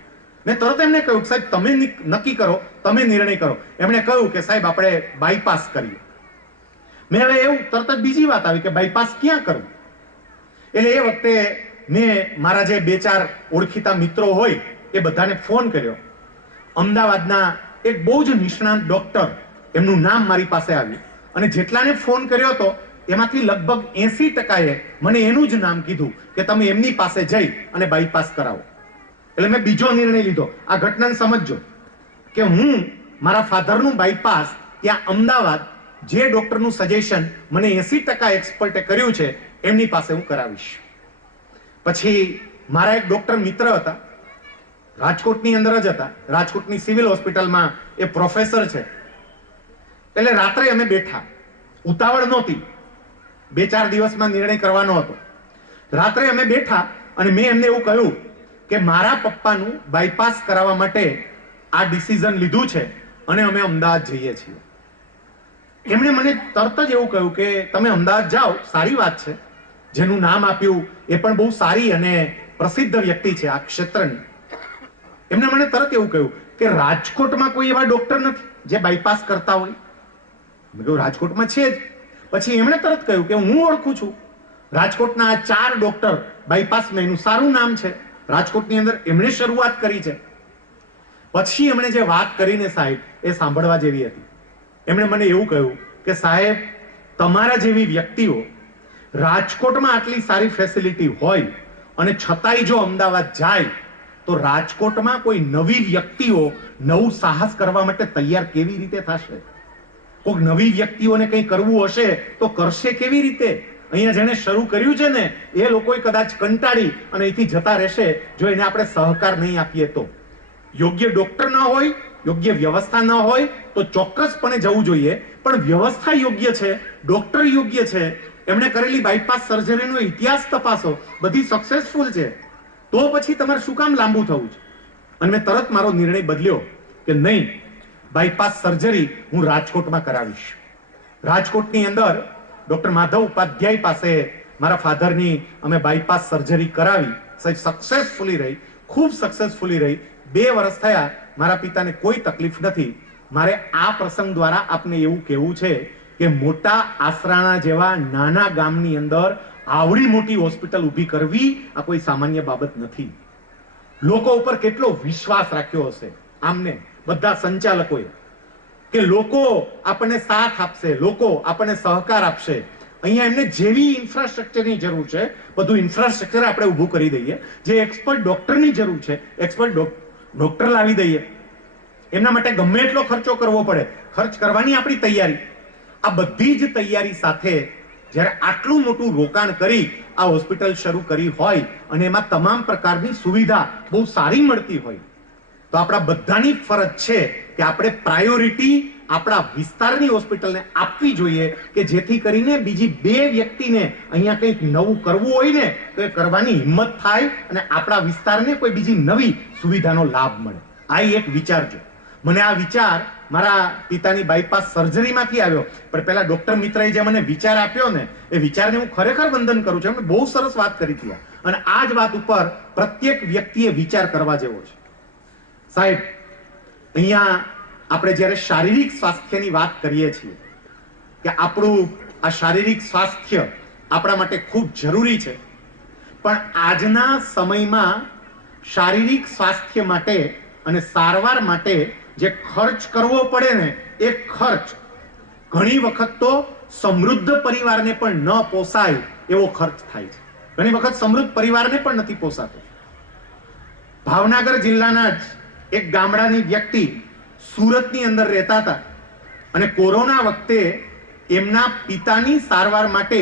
મેં તરત એમને કહ્યું કે સાહેબ તમે નક્કી કરો, તમે નિર્ણય કરો. એમણે કહ્યું કે સાહેબ આપણે બાયપાસ કરીએ. મેં હવે એવું તરત જ બીજી વાત આવી કે બાયપાસ ક્યાં કરવું. એટલે એ વખતે મેં મારા જે 2-4 ઓળખીતા મિત્રો હોય એ બધાને ફોન કર્યો. અમદાવાદના એક બહુ જ નિષ્ણાંત ડોક્ટર, એમનું નામ મારી પાસે આવ્યું અને જેટલાને ફોન કર્યો હતો એમાંથી લગભગ 80%એ મને એનું જ નામ કીધું કે તમે એમની પાસે જઈ અને બાયપાસ કરાવો. એટલે મેં બીજો નિર્ણય લીધો. આ ઘટનાને સમજજો કે હું મારા ફાધરનું બાયપાસ ત્યાં અમદાવાદ જે ડોક્ટરનું સજેશન મને 80% એક્સપર્ટે કર્યું છે એમની પાસે હું કરાવીશ. પછી મારા એક ડોક્ટર મિત્ર હતા, રાજકોટની અંદર જ હતા, રાજકોટની સિવિલ હોસ્પિટલમાં એ પ્રોફેસર છે. એટલે રાત્રે અમે બેઠા, ઉતાવળ નહોતી, 2-4 દિવસમાં નિર્ણય કરવાનો હતો. રાત્રે અમે બેઠા અને મેં એમને એવું કહ્યું કે મારા પપ્પાનું બાયપાસ કરાવવા માટે આ ડિસિઝન લીધું છે અને અમે અમદાવાદ જઈએ છીએ. એમણે મને તરત જ એવું કહ્યું કે તમે અમદાવાદ જાઓ, સારી વાત છે. જેનું નામ આપ્યું એ પણ બહુ સારી અને પ્રસિદ્ધ વ્યક્તિ છે આ ક્ષેત્રની. એમણે મને તરત એવું કહ્યું કે રાજકોટમાં કોઈ એવા ડોક્ટર નથી જે બાયપાસ કરતા હોય. મેં કહ્યું રાજકોટમાં છે જ. પછી એમણે તરત કહ્યું કે હું ઓળખું છું રાજકોટના 4 ડોક્ટર બાયપાસમાં, એનું સારું નામ છે રાજકોટની અંદર, એમણે શરૂઆત કરી છે. પછી એમણે જે વાત કરીને સાહેબ એ સાંભળવા જેવી હતી. એમણે મને એવું કહ્યું કે સાહેબ, તમારા જેવી વ્યક્તિઓ રાજકોટમાં આટલી સારી ફેસિલિટી હોય અને છતાંય જો અમદાવાદ જાય તો રાજકોટમાં કોઈ નવી વ્યક્તિઓ નવું સાહસ કરવા માટે તૈયાર કેવી રીતે થશે? કોઈ નવી વ્યક્તિઓને કંઈ કરવું હશે તો કરશે કેવી રીતે? અહીંયા જેને શરૂ કર્યું છે ને એ લોકોએ કદાચ કંટાળી અને અહીંથી જતા રહેશે જો એને આપણે સહકાર નહીં આપીએ તો. યોગ્ય ડોક્ટર ન હોય, યોગ્ય વ્યવસ્થા ન હોય તો ચોક્કસપણે જવું જોઈએ. પણ વ્યવસ્થા યોગ્ય છે, ડોક્ટર યોગ્ય છે, એમણે કરેલી બાયપાસ સર્જરીનો ઇતિહાસ તપાસો, બધી સક્સેસફુલ છે, તો પછી તમારે શું કામ લાંબુ થવું છે? અને મેં તરત મારો નિર્ણય બદલ્યો કે નહીં, બાયપાસ સર્જરી હું રાજકોટમાં કરાવીશ. રાજકોટની અંદર ડોક્ટર માધવ ઉપાધ્યાય પાસે મારા ફાધરની અમે બાયપાસ સર્જરી કરાવી. સાહેબ સક્સેસફુલી રહી, ખૂબ સક્સેસફુલી રહી. 2 વર્ષ થયા, મારા પિતાને કોઈ તકલીફ નથી. મારે આ પ્રસંગ દ્વારા આપને એવું કહેવું છે કે મોટા આસરાણા જેવા નાના ગામની અંદર આવડી મોટી હોસ્પિટલ ઊભી કરવી આ કોઈ સામાન્ય બાબત નથી. લોકો ઉપર કેટલો વિશ્વાસ રાખ્યો હશે આમને બધા સંચાલકોએ કે લોકો આપણને સાથ આપશે, લોકો આપણને સહકાર આપશે. અહીંયા એમને જેવી ઇન્ફ્રાસ્ટ્રક્ચરની જરૂર છે બધું ઇન્ફ્રાસ્ટ્રક્ચર આપણે ઊભું કરી દઈએ. જે એક્સપર્ટ ડોક્ટરની જરૂર છે એક્સપર્ટ ડોક્ટર લાવી દઈએ. એમના માટે ગમે એટલો ખર્ચો કરવો પડે, ખર્ચ કરવાની આપણી તૈયારી. આ બધી જ તૈયારી સાથે જ્યારે આટલું મોટું રોકાણ કરી આ હોસ્પિટલ શરૂ કરી હોય અને એમાં તમામ પ્રકારની સુવિધા બહુ સારી મળતી હોય તો આપણા બધાની ફરજ છે કે આપણે પ્રાયોરિટી આપણા વિસ્તારની હોસ્પિટલને આપવી જોઈએ કે જેથી કરીને બીજી 2 વ્યક્તિને અહીંયા કંઈક નવું કરવું હોય ને તો એ કરવાની હિંમત થાય અને આપણા વિસ્તારને કોઈ બીજી નવી સુવિધાનો લાભ મળે. આ એક વિચારજો. મને આ વિચાર મારા પિતાની બાયપાસ સર્જરીમાંથી આવ્યો. પણ પેલા ડોક્ટર મિત્રએ જે મને વિચાર આપ્યો ને એ વિચારને હું ખરેખર વંદન કરું છું. એમણે બહુ સરસ વાત કરી હતી અને આ જ વાત ઉપર પ્રત્યેક વ્યક્તિએ વિચાર કરવા જેવો છે. સાહેબ, અહીંયા આપણે જ્યારે શારીરિક સ્વાસ્થ્યની વાત કરીએ છીએ કે આપણું આ શારીરિક સ્વાસ્થ્ય આપણા માટે ખૂબ જરૂરી છે, પણ આજના સમયમાં શારીરિક સ્વાસ્થ્ય માટે અને સારવાર માટે જે ખર્ચ કરવો પડે ને એ ખર્ચ ઘણી વખત તો સમૃદ્ધ પરિવારને પણ ન પોસાય એવો ખર્ચ થાય છે. ઘણી વખત સમૃદ્ધ પરિવારને પણ નથી પોસાતો. ભાવનગર જિલ્લાના જ એક ગામડાની વ્યક્તિ સુરતની અંદર રહેતા હતા અને કોરોના વખતે એમના પિતાની સારવાર માટે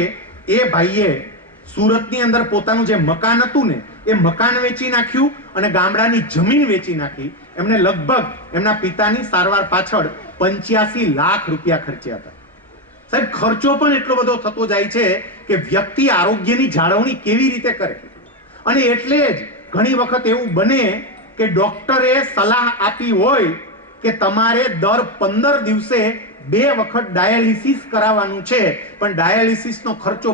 એ ભાઈએ સુરતની અંદર પોતાનું જે મકાન હતું ને એ મકાન વેચી નાખ્યું અને ગામડાની જમીન વેચી નાખી. એમને લગભગ એમના પિતાની સારવાર પાછળ 85 લાખ રૂપિયા ખર્ચ્યા હતા. સાહેબ, ખર્ચો પણ એટલો બધો થતો જાય છે કે વ્યક્તિ આરોગ્યની જાળવણી કેવી રીતે કરે. અને એટલે જ ઘણી વખત એવું બને કે ડોક્ટરે સલાહ આપી હોય કે તમારે દર 15 દિવસે 2 વખત ડાયાલિસિસ કરાવવાનું છે, પણ ડાયાલિસિસનો ખર્ચો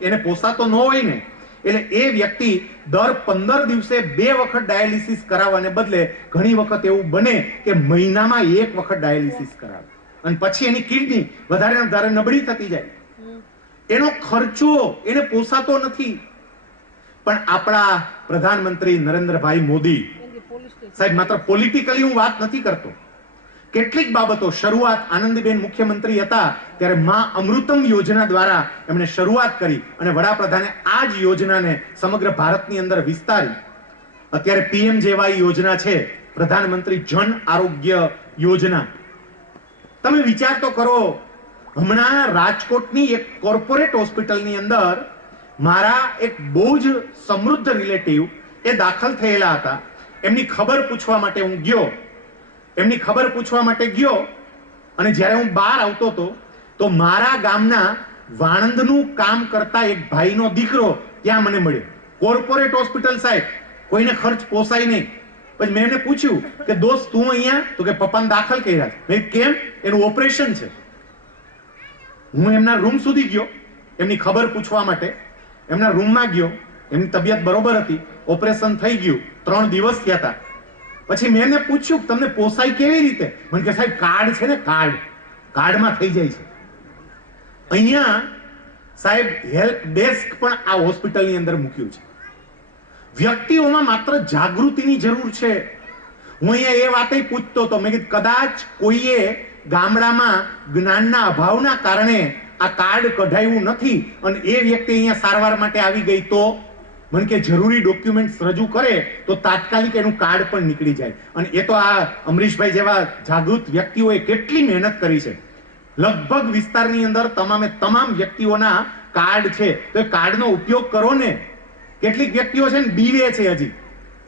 એને પોસાતો ન હોય ને એટલે એ વ્યક્તિ દર 15 દિવસે 2 વખત ડાયાલિસિસ કરાવવાને બદલે ઘણી વખત એવું બને કે મહિનામાં 1 વખત ડાયાલિસિસ કરાવે અને પછી એની કિડની વધારે ને વધારે નબળી થતી જાય. એનો ખર્ચો એને પોસાતો નથી. પણ આપણા પ્રધાનમંત્રી નરેન્દ્રભાઈ મોદી સાહેબ, માત્ર પોલિટિકલી હું વાત નથી કરતો, કેટલીક બાબતો શરૂઆત આનંદીબેન મુખ્યમંત્રી હતા ત્યારે માં અમૃતમ યોજના દ્વારા એમણે શરૂઆત કરી અને વડાપ્રધાને આ જ યોજનાને સમગ્ર ભારતની અંદર વિસ્તારી. અત્યારે પીએમજેવાય યોજના છે, પ્રધાનમંત્રી જન આરોગ્ય યોજના. તમે વિચાર તો કરો, હમણાં રાજકોટની એક કોર્પોરેટ હોસ્પિટલની અંદર મારા એક બહુ જ સમૃદ્ધ રિલેટિવ એ દાખલ થયેલા હતા. એમની ખબર પૂછવા માટે હું ગયો. અને જ્યારે હું બહાર આવતો હતો તો મારા ગામના વાણંદનું કામ કરતા એક ભાઈનો દીકરો ત્યાં મને મળ્યો. કોર્પોરેટ હોસ્પિટલ સાહેબ, કોઈને ખર્ચ પોસાય નહીં. પછી મેં એને પૂછ્યું કે દોસ્ત તું અહીંયા? તો કે પપ્પાને દાખલ કર્યા છે. મેં કેમ? એનું ઓપરેશન છે. હું એમના રૂમ સુધી ગયો એમની ખબર પૂછવા માટે. એમના રૂમમાં ગયો, એમની તબિયત બરોબર હતી, ઓપરેશન થઈ ગયું, 3 દિવસ થયા હતા. પછી મેં એને પૂછ્યું કે તમને પોસાય કેવી રીતે? મને કે સાહેબ કાર્ડ છે ને, કાર્ડમાં થઈ જાય છે. અહીંયા સાહેબ હેલ્પ ડેસ્ક પણ આ હોસ્પિટલની અંદર મૂક્યું છે. વ્યક્તિઓમાં માત્ર જાગૃતિની જરૂર છે. હું અહીંયા એ વાતે પૂછતો હતો, મેં કીધું કદાચ કોઈએ ગામડામાં જ્ઞાનના અભાવના કારણે આ કાર્ડ કઢાવ્યું નથી અને એ વ્યક્તિ અહીંયા સારવાર માટે આવી ગઈ તો મને કે જરૂરી ડોક્યુમેન્ટ્સ રજૂ કરે તો તાત્કાલિક એનું કાર્ડ પણ નીકળી જાય. અને એ તો આ અમરીશભાઈ જેવા જાગૃત વ્યક્તિઓએ કેટલી મહેનત કરી છે. લગભગ વિસ્તારની અંદર તમામ વ્યક્તિઓના કાર્ડ છે, તો એ કાર્ડનો ઉપયોગ કરો ને. કેટલીક વ્યક્તિઓ છે ને બીવે છે. હજી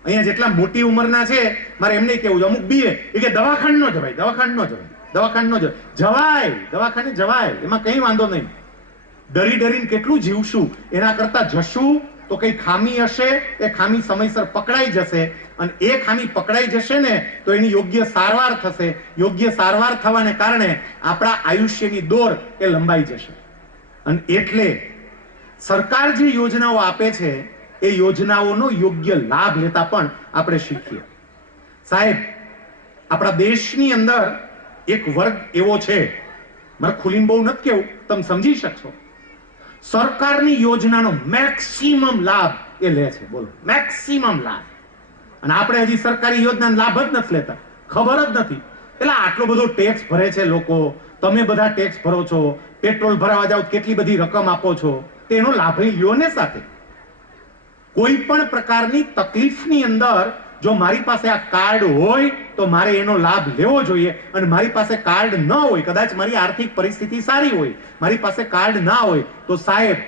અહીંયા જેટલા મોટી ઉંમરના છે, મારે એમને કેવું છે, અમુક બીવે એ કે દવાખાને ન જવાય, દવાખાને જવાય, એમાં કઈ વાંધો નહીં. ડરીને કેટલું જીવશું, એના કરતા જશું તો કઈ ખામી હશે, એ ખામી સમયસર પકડાઈ જશે અને એ ખામી પકડાઈ જશે ને તો એની યોગ્ય સારવાર થશે. યોગ્ય સારવાર થવાને કારણે આપણા આયુષ્યની દોર એ લંબાઈ જશે. અને એટલે સરકાર જે યોજનાઓ આપે છે એ યોજનાઓનો યોગ્ય લાભ લેતા પણ આપણે શીખીએ. સાહેબ, આપણા દેશની અંદર એક વર્ગ એવો છે, મારે ખુલીને બહુ નથી કેવું, તમે સમજી શકશો, સરકારની યોજનાનો મેક્સિમમ લાભ એ લે છે. બોલો, મેક્સિમમ લાભ. અને આપણે હજી સરકારી યોજનાનો લાભ જ નથી લેતા, ખબર જ નથી. એટલે આટલો બધો ટેક્સ ભરે છે લોકો, તમે બધા ટેક્સ ભરો છો, પેટ્રોલ ભરાવા જાવ કેટલી બધી રકમ આપો છો, તેનો લાભ લ્યો ને. સાથે કોઈ પણ પ્રકારની તકલીફની અંદર જો મારી પાસે આ કાર્ડ હોય તો મારે એનો લાભ લેવો જોઈએ. અને મારી પાસે કાર્ડ ન હોય, કદાચ મારી આર્થિક પરિસ્થિતિ સારી હોય, મારી પાસે કાર્ડ ના હોય તો સાહેબ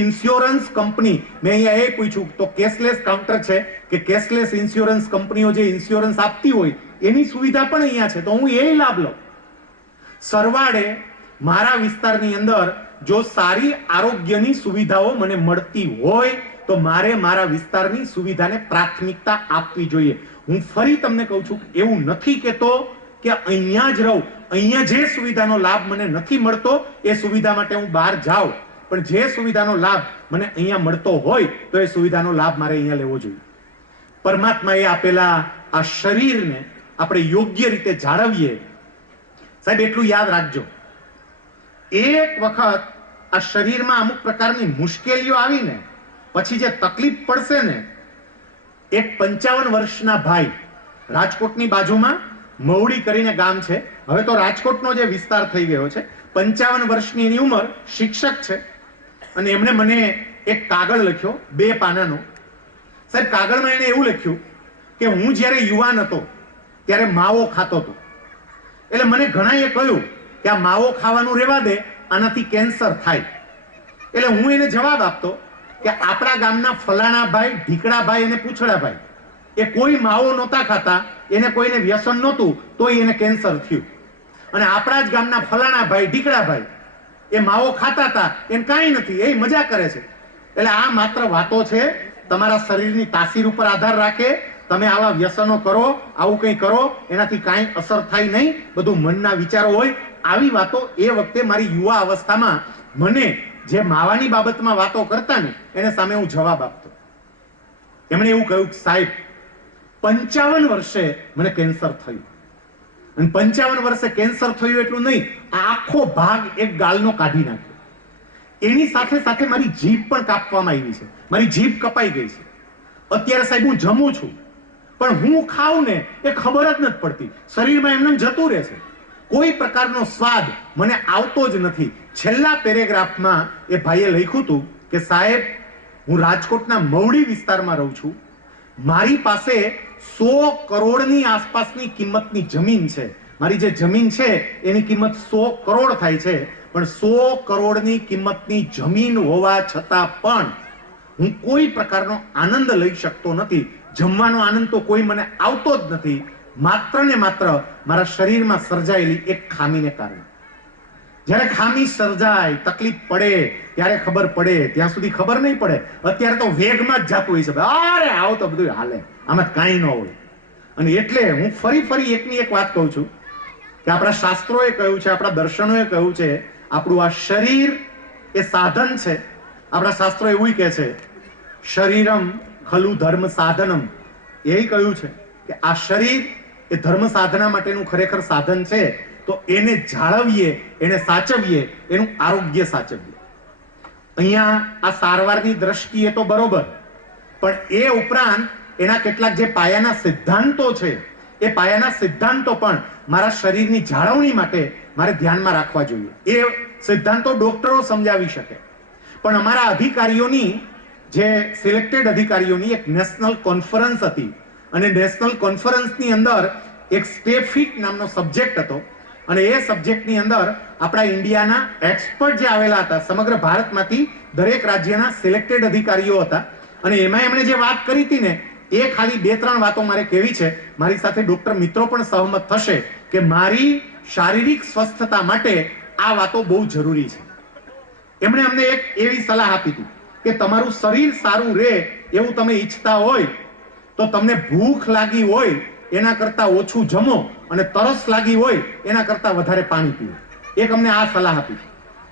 ઇન્સ્યોરન્સ કંપની, મેં અહીંયા એ પૂછ્યું તો કેશલેસ કાઉન્ટર છે કે કેશલેસ ઇન્સ્યોરન્સ કંપનીઓ જે ઇન્સ્યોરન્સ આપતી હોય એની સુવિધા પણ અહીંયા છે, તો હું એ લાભ લઉં. સરવાળે મારા વિસ્તારની અંદર જો સારી આરોગ્યની સુવિધાઓ મને મળતી હોય તો મારે મારા વિસ્તારની સુવિધાને પ્રાથમિકતા આપવી જોઈએ. હું ફરી તમને કહું છું, એવું નથી કહેતો કે અહીંયા જ રહું, અહીંયા જે સુવિધાનો લાભ મને નથી મળતો એ સુવિધા માટે હું બહાર જાઉં, પણ જે સુવિધાનો લાભ મને અહીંયા મળતો હોય તો એ સુવિધાનો લાભ મારે અહીંયા લેવો જોઈએ. પરમાત્માએ આપેલા આ શરીરને આપણે યોગ્ય રીતે જાળવીએ. સાહેબ, એટલું યાદ રાખજો, એક વખત આ શરીરમાં અમુક પ્રકારની મુશ્કેલીઓ આવીને પછી જે તકલીફ પડશે ને, એક 55 વર્ષના ભાઈ, રાજકોટની બાજુમાં મવડી કરીને ગામ છે, હવે તો રાજકોટનો જે વિસ્તાર થઈ ગયો છે, 55 વર્ષની એની ઉંમર, શિક્ષક છે. અને એમણે મને એક કાગળ લખ્યો 2 પાનાનો. સાહેબ, કાગળમાં એને એવું લખ્યું કે હું જ્યારે યુવાન હતો ત્યારે માવો ખાતો હતો. એટલે મને ઘણાએ કહ્યું કે આ માવો ખાવાનું રહેવા દે, આનાથી કેન્સર થાય. એટલે હું એને જવાબ આપતો કે આપણા ગામના ફલાણા ભાઈ, ઢીકડાભાઈ અને પૂછડાભાઈ એ કોઈ માવો નહોતા ખાતા, એને કોઈને વ્યસન નહોતું, તોય એને કેન્સર થયું. અને આપણા જ ગામના ફલાણા ભાઈ, ઢીકડાભાઈ એ માવો ખાતા હતા, એને કાંઈ નથી, એ મજા કરે છે. એટલે આ માત્ર વાતો છે, તમારા શરીરની તાસીર ઉપર આધાર રાખે. તમે આવા વ્યસનો કરો, આવું કંઈ કરો, એનાથી કાંઈ અસર થાય નહીં, બધું મનના વિચારો હોય. આવી વાતો એ વખતે મારી યુવા અવસ્થામાં મને જે માવાની બાબતમાં વાતો કરતા ને એને સામે હું જવાબ આપતો. એમણે એવું કહ્યું, સાહેબ 55 વર્ષે મને કેન્સર થયું. અને 55 વર્ષે કેન્સર થયું એટલું નહીં, આખો ભાગ એક ગાલનો કાઢી નાખ્યો. એની સાથે સાથે મારી જીભ પણ કાપવામાં આવી છે, મારી જીભ કપાઈ ગઈ છે. અત્યારે સાહેબ હું જમું છું પણ હું ખાઉં ને એ ખબર જ નથી પડતી, શરીરમાં એમને જતું રહે છે. કોઈ પ્રકારનો સ્વાદ મને આવતો જ નથી. છેલ્લા પેરેગ્રાફમાં એ ભાઈએ લખ્યું હતું કે સાહેબ, હું રાજકોટના મવડી વિસ્તારમાં રહું છું, મારી પાસે 100 કરોડની આસપાસની કિંમતની જમીન છે. મારી જે જમીન છે એની કિંમત 100 કરોડ થાય છે, પણ 100 કરોડની કિંમતની જમીન હોવા છતાં પણ હું કોઈ પ્રકારનો આનંદ લઈ શકતો નથી. જમવાનો આનંદ તો કોઈ મને આવતો જ નથી. માત્ર ને માત્ર મારા શરીરમાં સર્જાયેલી એક ખામીને કારણે. જ્યારે ખામી સર્જાય, તકલીફ પડે ત્યારે ખબર પડે, ત્યાં સુધી ખબર નહીં પડે. અત્યારે તો વેગમાં જ જાતું હોય છે, અરે આવો તો બધું હાલે, આમાં કાંઈ ન હોય. અને એટલે હું ફરી એકની એક વાત કહું છું કે આપણા શાસ્ત્રોએ કહ્યું છે, આપણા દર્શનોએ કહ્યું છે, આપણું આ શરીર એ સાધન છે. આપણા શાસ્ત્રો એવું કહે છે, શરીરમ ખલુ ધર્મ સાધનમ. એ કહ્યું છે કે આ શરીર એ ધર્મ સાધના માટેનું ખરેખર સાધન છે. તો એને જાળવીએ, એને સાચવીએ, એનું આરોગ્ય સાચવીએ. અહીંયા આ સારવારની દ્રષ્ટિએ તો બરોબર, પણ એ ઉપરાંત એના કેટલાક જે પાયાના સિદ્ધાંતો છે, એ પાયાના સિદ્ધાંતો પણ મારા શરીરની જાળવણી માટે મારે ધ્યાનમાં રાખવા જોઈએ. એ સિદ્ધાંતો ડોક્ટરો સમજાવી શકે, પણ અમારા અધિકારીઓની, જે સિલેક્ટેડ અધિકારીઓની એક નેશનલ કોન્ફરન્સ હતી, અને નેશનલ કોન્ફરન્સની અંદર એક સ્ટે ફિટ નામનો સબ્જેક્ટ હતો. અને એ સબ્જેક્ટની અંદર આપણા ઇન્ડિયાના એક્સપર્ટ જે આવેલા હતા, સમગ્ર ભારતમાંથી દરેક રાજ્યના સિલેક્ટેડ અધિકારીઓ હતા. અને એમાં એમણે જે વાત કરી હતી ને, એ ખાલી 2-3 વાતો મારે કહેવી છે. મારી સાથે ડોક્ટર મિત્રો પણ સહમત થશે કે મારી શારીરિક સ્વસ્થતા માટે આ વાતો બહુ જરૂરી છે. એમણે અમને એક એવી સલાહ આપી હતી કે તમારું શરીર સારું રહે એવું તમે ઈચ્છતા હોય તો તમને ભૂખ લાગી હોય એના કરતા ઓછું જમો, અને તરસ લાગી હોય એના કરતા વધારે પાણી પીવો. એક અમને આ સલાહ આપી.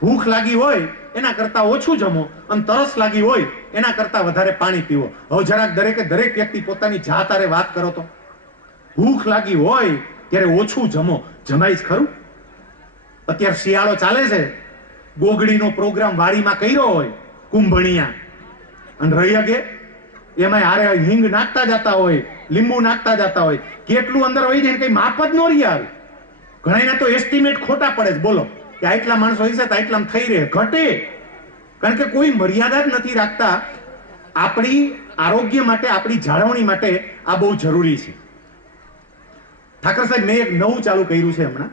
ભૂખ લાગી હોય એના કરતા ઓછું જમો, અને તરસ લાગી હોય એના કરતા વધારે પાણી પીવો. હવે જરાક દરેક વ્યક્તિ પોતાની જાત આરે વાત કરો તો. ભૂખ લાગી હોય ત્યારે ઓછું જમો, જમાય જ ખરું? અત્યારે શિયાળો ચાલે છે, ગોગડીનો પ્રોગ્રામ વાડીમાં કર્યો હોય, કુંભણિયા, અને રહી અગે એમાં હારે હિંગ નાખતા જતા હોય, લીંબુ નાખતા જતા હોય, કેટલું અંદર હોય જાય કઈ માપ જ ન રહી આવે. ઘણા તો એસ્ટિમેટ ખોટા પડે છે, બોલો કે આટલા માણસો હશે તો આટલામાં થઈ રહે, ઘટે. કારણ કે કોઈ મર્યાદા જ નથી રાખતા. આપણી આરોગ્ય માટે, આપણી જાળવણી માટે આ બહુ જરૂરી છે. ઠાકર સાહેબ, મેં એક નવું ચાલુ કર્યું છે હમણાં,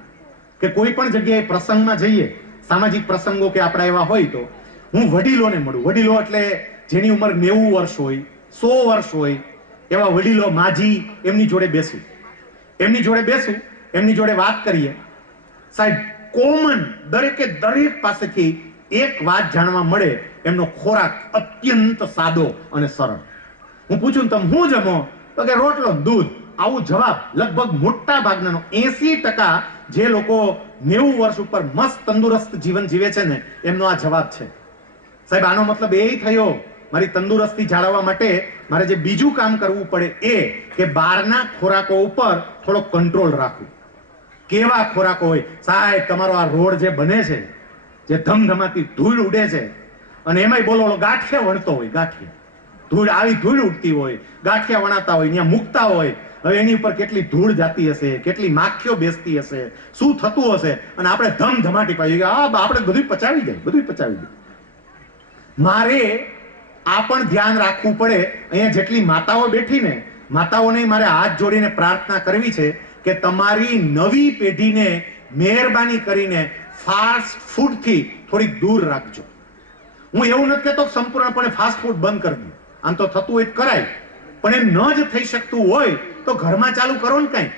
કે કોઈ પણ જગ્યાએ પ્રસંગમાં જઈએ, સામાજિક પ્રસંગો કે આપણા એવા હોય, તો હું વડીલોને મળું. વડીલો એટલે જેની ઉંમર 90 વર્ષ હોય, 100 વર્ષ હોય, એવા વડીલો, માજી, એમની જોડે બેસું, એમની જોડે વાત કરીએ. સાહેબ, કોમન દરેક પાસેથી એક વાત જાણવા મળે. એમનો ખોરાક અત્યંત સાદો અને સરળ. હું પૂછું તમે શું જમો, તો કે રોટલો દૂધ. આવું જવાબ લગભગ મોટા ભાગના 80% જે લોકો 90 વર્ષ ઉપર મસ્ત તંદુરસ્ત જીવન જીવે છે ને, એમનો આ જવાબ છે. સાહેબ, આનો મતલબ એ થયો, મારી તંદુરસ્તી જાળવવા માટે મારે જે બીજું કામ કરવું પડે એ કે બહારના ખોરાકો ઉપર થોડો કંટ્રોલ રાખવું. કેવા ખોરાકો હોય સાહેબ? તમારો આ રોડ જે બને છે, જે ધમધમાતી ધૂળ ઉડે છે, અને એમાંય બોલો ગાંઠિયા વણતો હોય, ધૂળ ઉડતી હોય, ગાંઠિયા વણાતા હોય, ત્યાં મૂકતા હોય. હવે એની ઉપર કેટલી ધૂળ જાતી હશે, કેટલી માખીઓ બેસતી હશે, શું થતું હશે, અને આપણે ધમધમાટી પાઈએ, આપણે બધું પચાવી જાય. મારે આ પણ ધ્યાન રાખવું પડે. અહીંયા જેટલી માતાઓ બેઠી ને, માતાઓને મારે હાથ જોડીને પ્રાર્થના કરવી છે કે તમારી નવી પેઢીને મહેરબાની કરીને ફાસ્ટ ફૂડથી થોડીક દૂર રાખજો. હું એવું નથી કહેતો સંપૂર્ણપણે ફાસ્ટ ફૂડ બંધ કરી દો, આમ તો થતું હોય કરાય, પણ એ ન જ થઈ શકતું હોય તો ઘરમાં ચાલુ કરો ને કંઈ.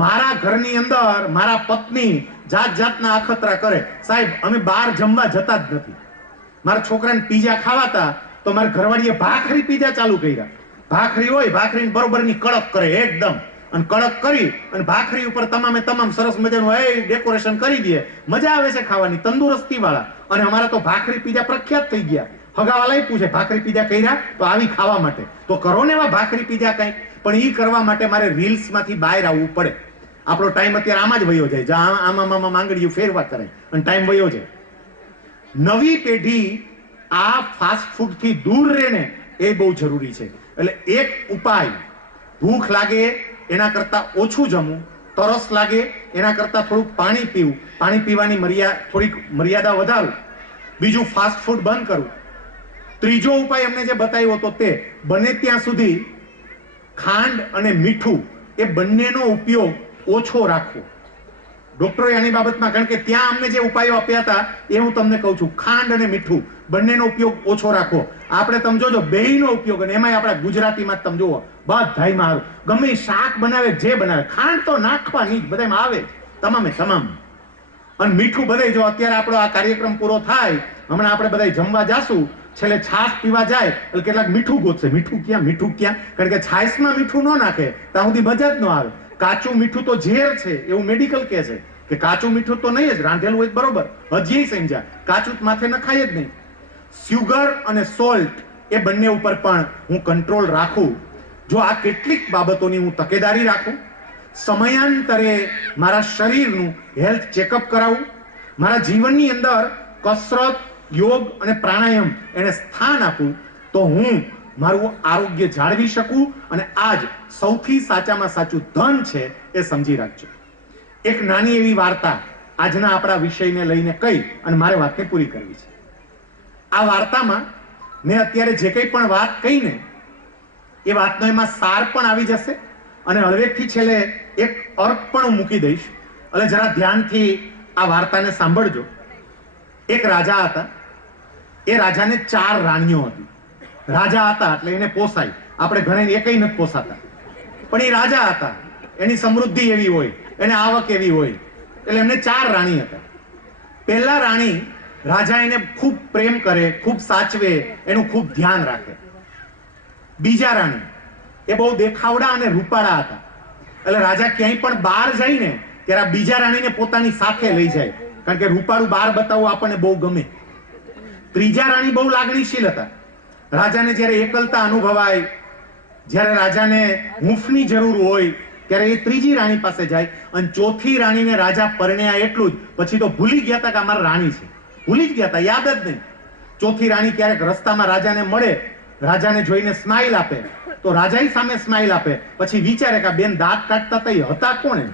મારા ઘરની અંદર મારા પત્ની જાતના અખતરા કરે. સાહેબ, અમે બહાર જમવા જતા જ નથી. મારા છોકરાને પીઝા ખાવાતા તો મારા ઘરવાળીએ ભાખરી પીઝા ચાલુ કર્યા. ભાખરી હોય, ભાખરીને બરોબરની કડક કરે એકદમ, અને કડક કરી અને ભાખરી ઉપર તમામ સરસ મજાનું ડેકોરેશન કરી દે. મજા આવે છે ખાવાની, તંદુરસ્તી વાળા. અને અમારા તો ભાખરી પીઝા પ્રખ્યાત થઈ ગયા. હગાવાલા પૂછે ભાખરી પીઝા કર્યા, તો આવી ખાવા માટે તો કરો ને એવા ભાખરી પીઝા કંઈક. પણ એ કરવા માટે મારે રીલ્સ માંથી બહાર આવવું પડે. આપણો ટાઈમ અત્યારે આમાં જ વયો જાય, આમાં માંગડીઓ ફેરવા કરે અને ટાઈમ વયો જાય. નવી પેઢી આ ફાસ્ટ ફૂડ થી દૂર રહે ને, એ બહુ જરૂરી છે. એટલે એક ઉપાય, ભૂખ લાગે એના કરતા ઓછું જમવું, તરસ લાગે એના કરતા થોડુંક પાણી પીવું, પાણી પીવાની થોડીક મર્યાદા વધારવું. બીજું, ફાસ્ટ ફૂડ બંધ કરવું. ત્રીજો ઉપાય એમને જે બતાવ્યો હતો તે બને ત્યાં સુધી ખાંડ અને મીઠું એ બંનેનો ઉપયોગ ઓછો રાખવો. ડોક્ટરોએ આની બાબતમાં, કારણ કે ત્યાં અમને જે ઉપાયો આપ્યા હતા એ હું તમને કહું છું. ખાંડ અને મીઠું બંનેનો ઉપયોગ ઓછો રાખો. આપણે તમે જોજો બેયનો ઉપયોગ, અને એમાંય આપણા ગુજરાતીમાં તમે જુઓ બધાયમાં આવે. ગમે એ શાક બનાવે, જે બનાવે, ખાંડ તો નાખવાની જ બધામાં આવે જ, તમામે તમામ. અને મીઠું બધાય, જો અત્યારે આપણો આ કાર્યક્રમ પૂરો થાય, હમણાં આપણે બધા જમવા જાશું, છેલ્લે છાશ પીવા જાય એટલે કેટલાક મીઠું ગોતશે. મીઠું ક્યાં? કારણ કે છાશમાં મીઠું ન નાખે ત્યાં સુધી મજા જ ન આવે. કાચું મીઠું તો ઝેર છે એવું મેડિકલ કહે છે કે કાચું મીઠું તો નહીં જ, રાંધેલું હોય બરોબર. હજી સમજ્યા, કાચું માથે નખાય જ નહીં. સ્યુગર અને સોલ્ટ એ બંને ઉપર પણ હું કંટ્રોલ રાખું. જો આ કેટલીક બાબતોની હું તકેદારી રાખું, સમયાંતરે મારા શરીરનું હેલ્થ ચેકઅપ કરાવું, મારા જીવનની અંદર કસરત, યોગ અને પ્રાણાયામ એને સ્થાન આપું, તો હું મારું આરોગ્ય જાળવી શકું. અને આજ સૌથી સાચામાં સાચું ધન છે એ સમજી રાખજો. એક નાની એવી વાર્તા આજના આપણા વિષયને લઈને કહી અને મારે વાતને પૂરી કરવી છે. આ વાર્તામાં મેં અત્યારે જે કંઈ પણ વાત કહી ને એ વાતનો એમાં સાર પણ આવી જશે, અને હળવેકથી છેલ્લે એક અર્ક પણ હું મૂકી દઈશ. એટલે જરા ધ્યાનથી આ વાર્તાને સાંભળજો. એક રાજા હતા. એ રાજાને 4 રાણીઓ હતી. રાજા હતા એટલે એને પોસાય. આપણે ઘણા એકઈ નથી પોસાતા, પણ એ રાજા હતા, એની સમૃદ્ધિ એવી હોય, એને આવક એવી હોય, એટલે એમને 4 રાણી હતા. પહેલા રાણી રાજા એને ખૂબ પ્રેમ કરે, ખૂબ સાચવે, એનું ખૂબ ધ્યાન રાખે. બીજા રાણી એ બહુ દેખાવડા અને રૂપાળા હતા, એટલે રાજા ક્યાંય પણ બહાર જાય ને ત્યારે આ બીજા રાણીને પોતાની સાથે લઈ જાય, કારણ કે રૂપાળું બહાર બતાવવું આપણને બહુ ગમે. ત્રીજા રાણી બહુ લાગણીશીલ હતા. રાજાને જ્યારે એકલતા અનુભવાય, જ્યારે રાજાને હૂંફની જરૂર હોય ત્યારે એ ત્રીજી રાણી પાસે જાય. અને ચોથી રાણીને રાજા પરણ્યા એટલું જ, પછી તો ભૂલી ગયા હતા કે અમારા રાણી છે, ભૂલી જ ગયા હતા, યાદ જ નહીં. ચોથી રાણી ક્યારેક રસ્તામાં રાજાને મળે, રાજાને જોઈને સ્માઈલ આપે, તો રાજાઈ સામે સ્માઈલ આપે, પછી વિચારે કે આ બેન દાંત કાઢતા હતા એ હતા કોણ?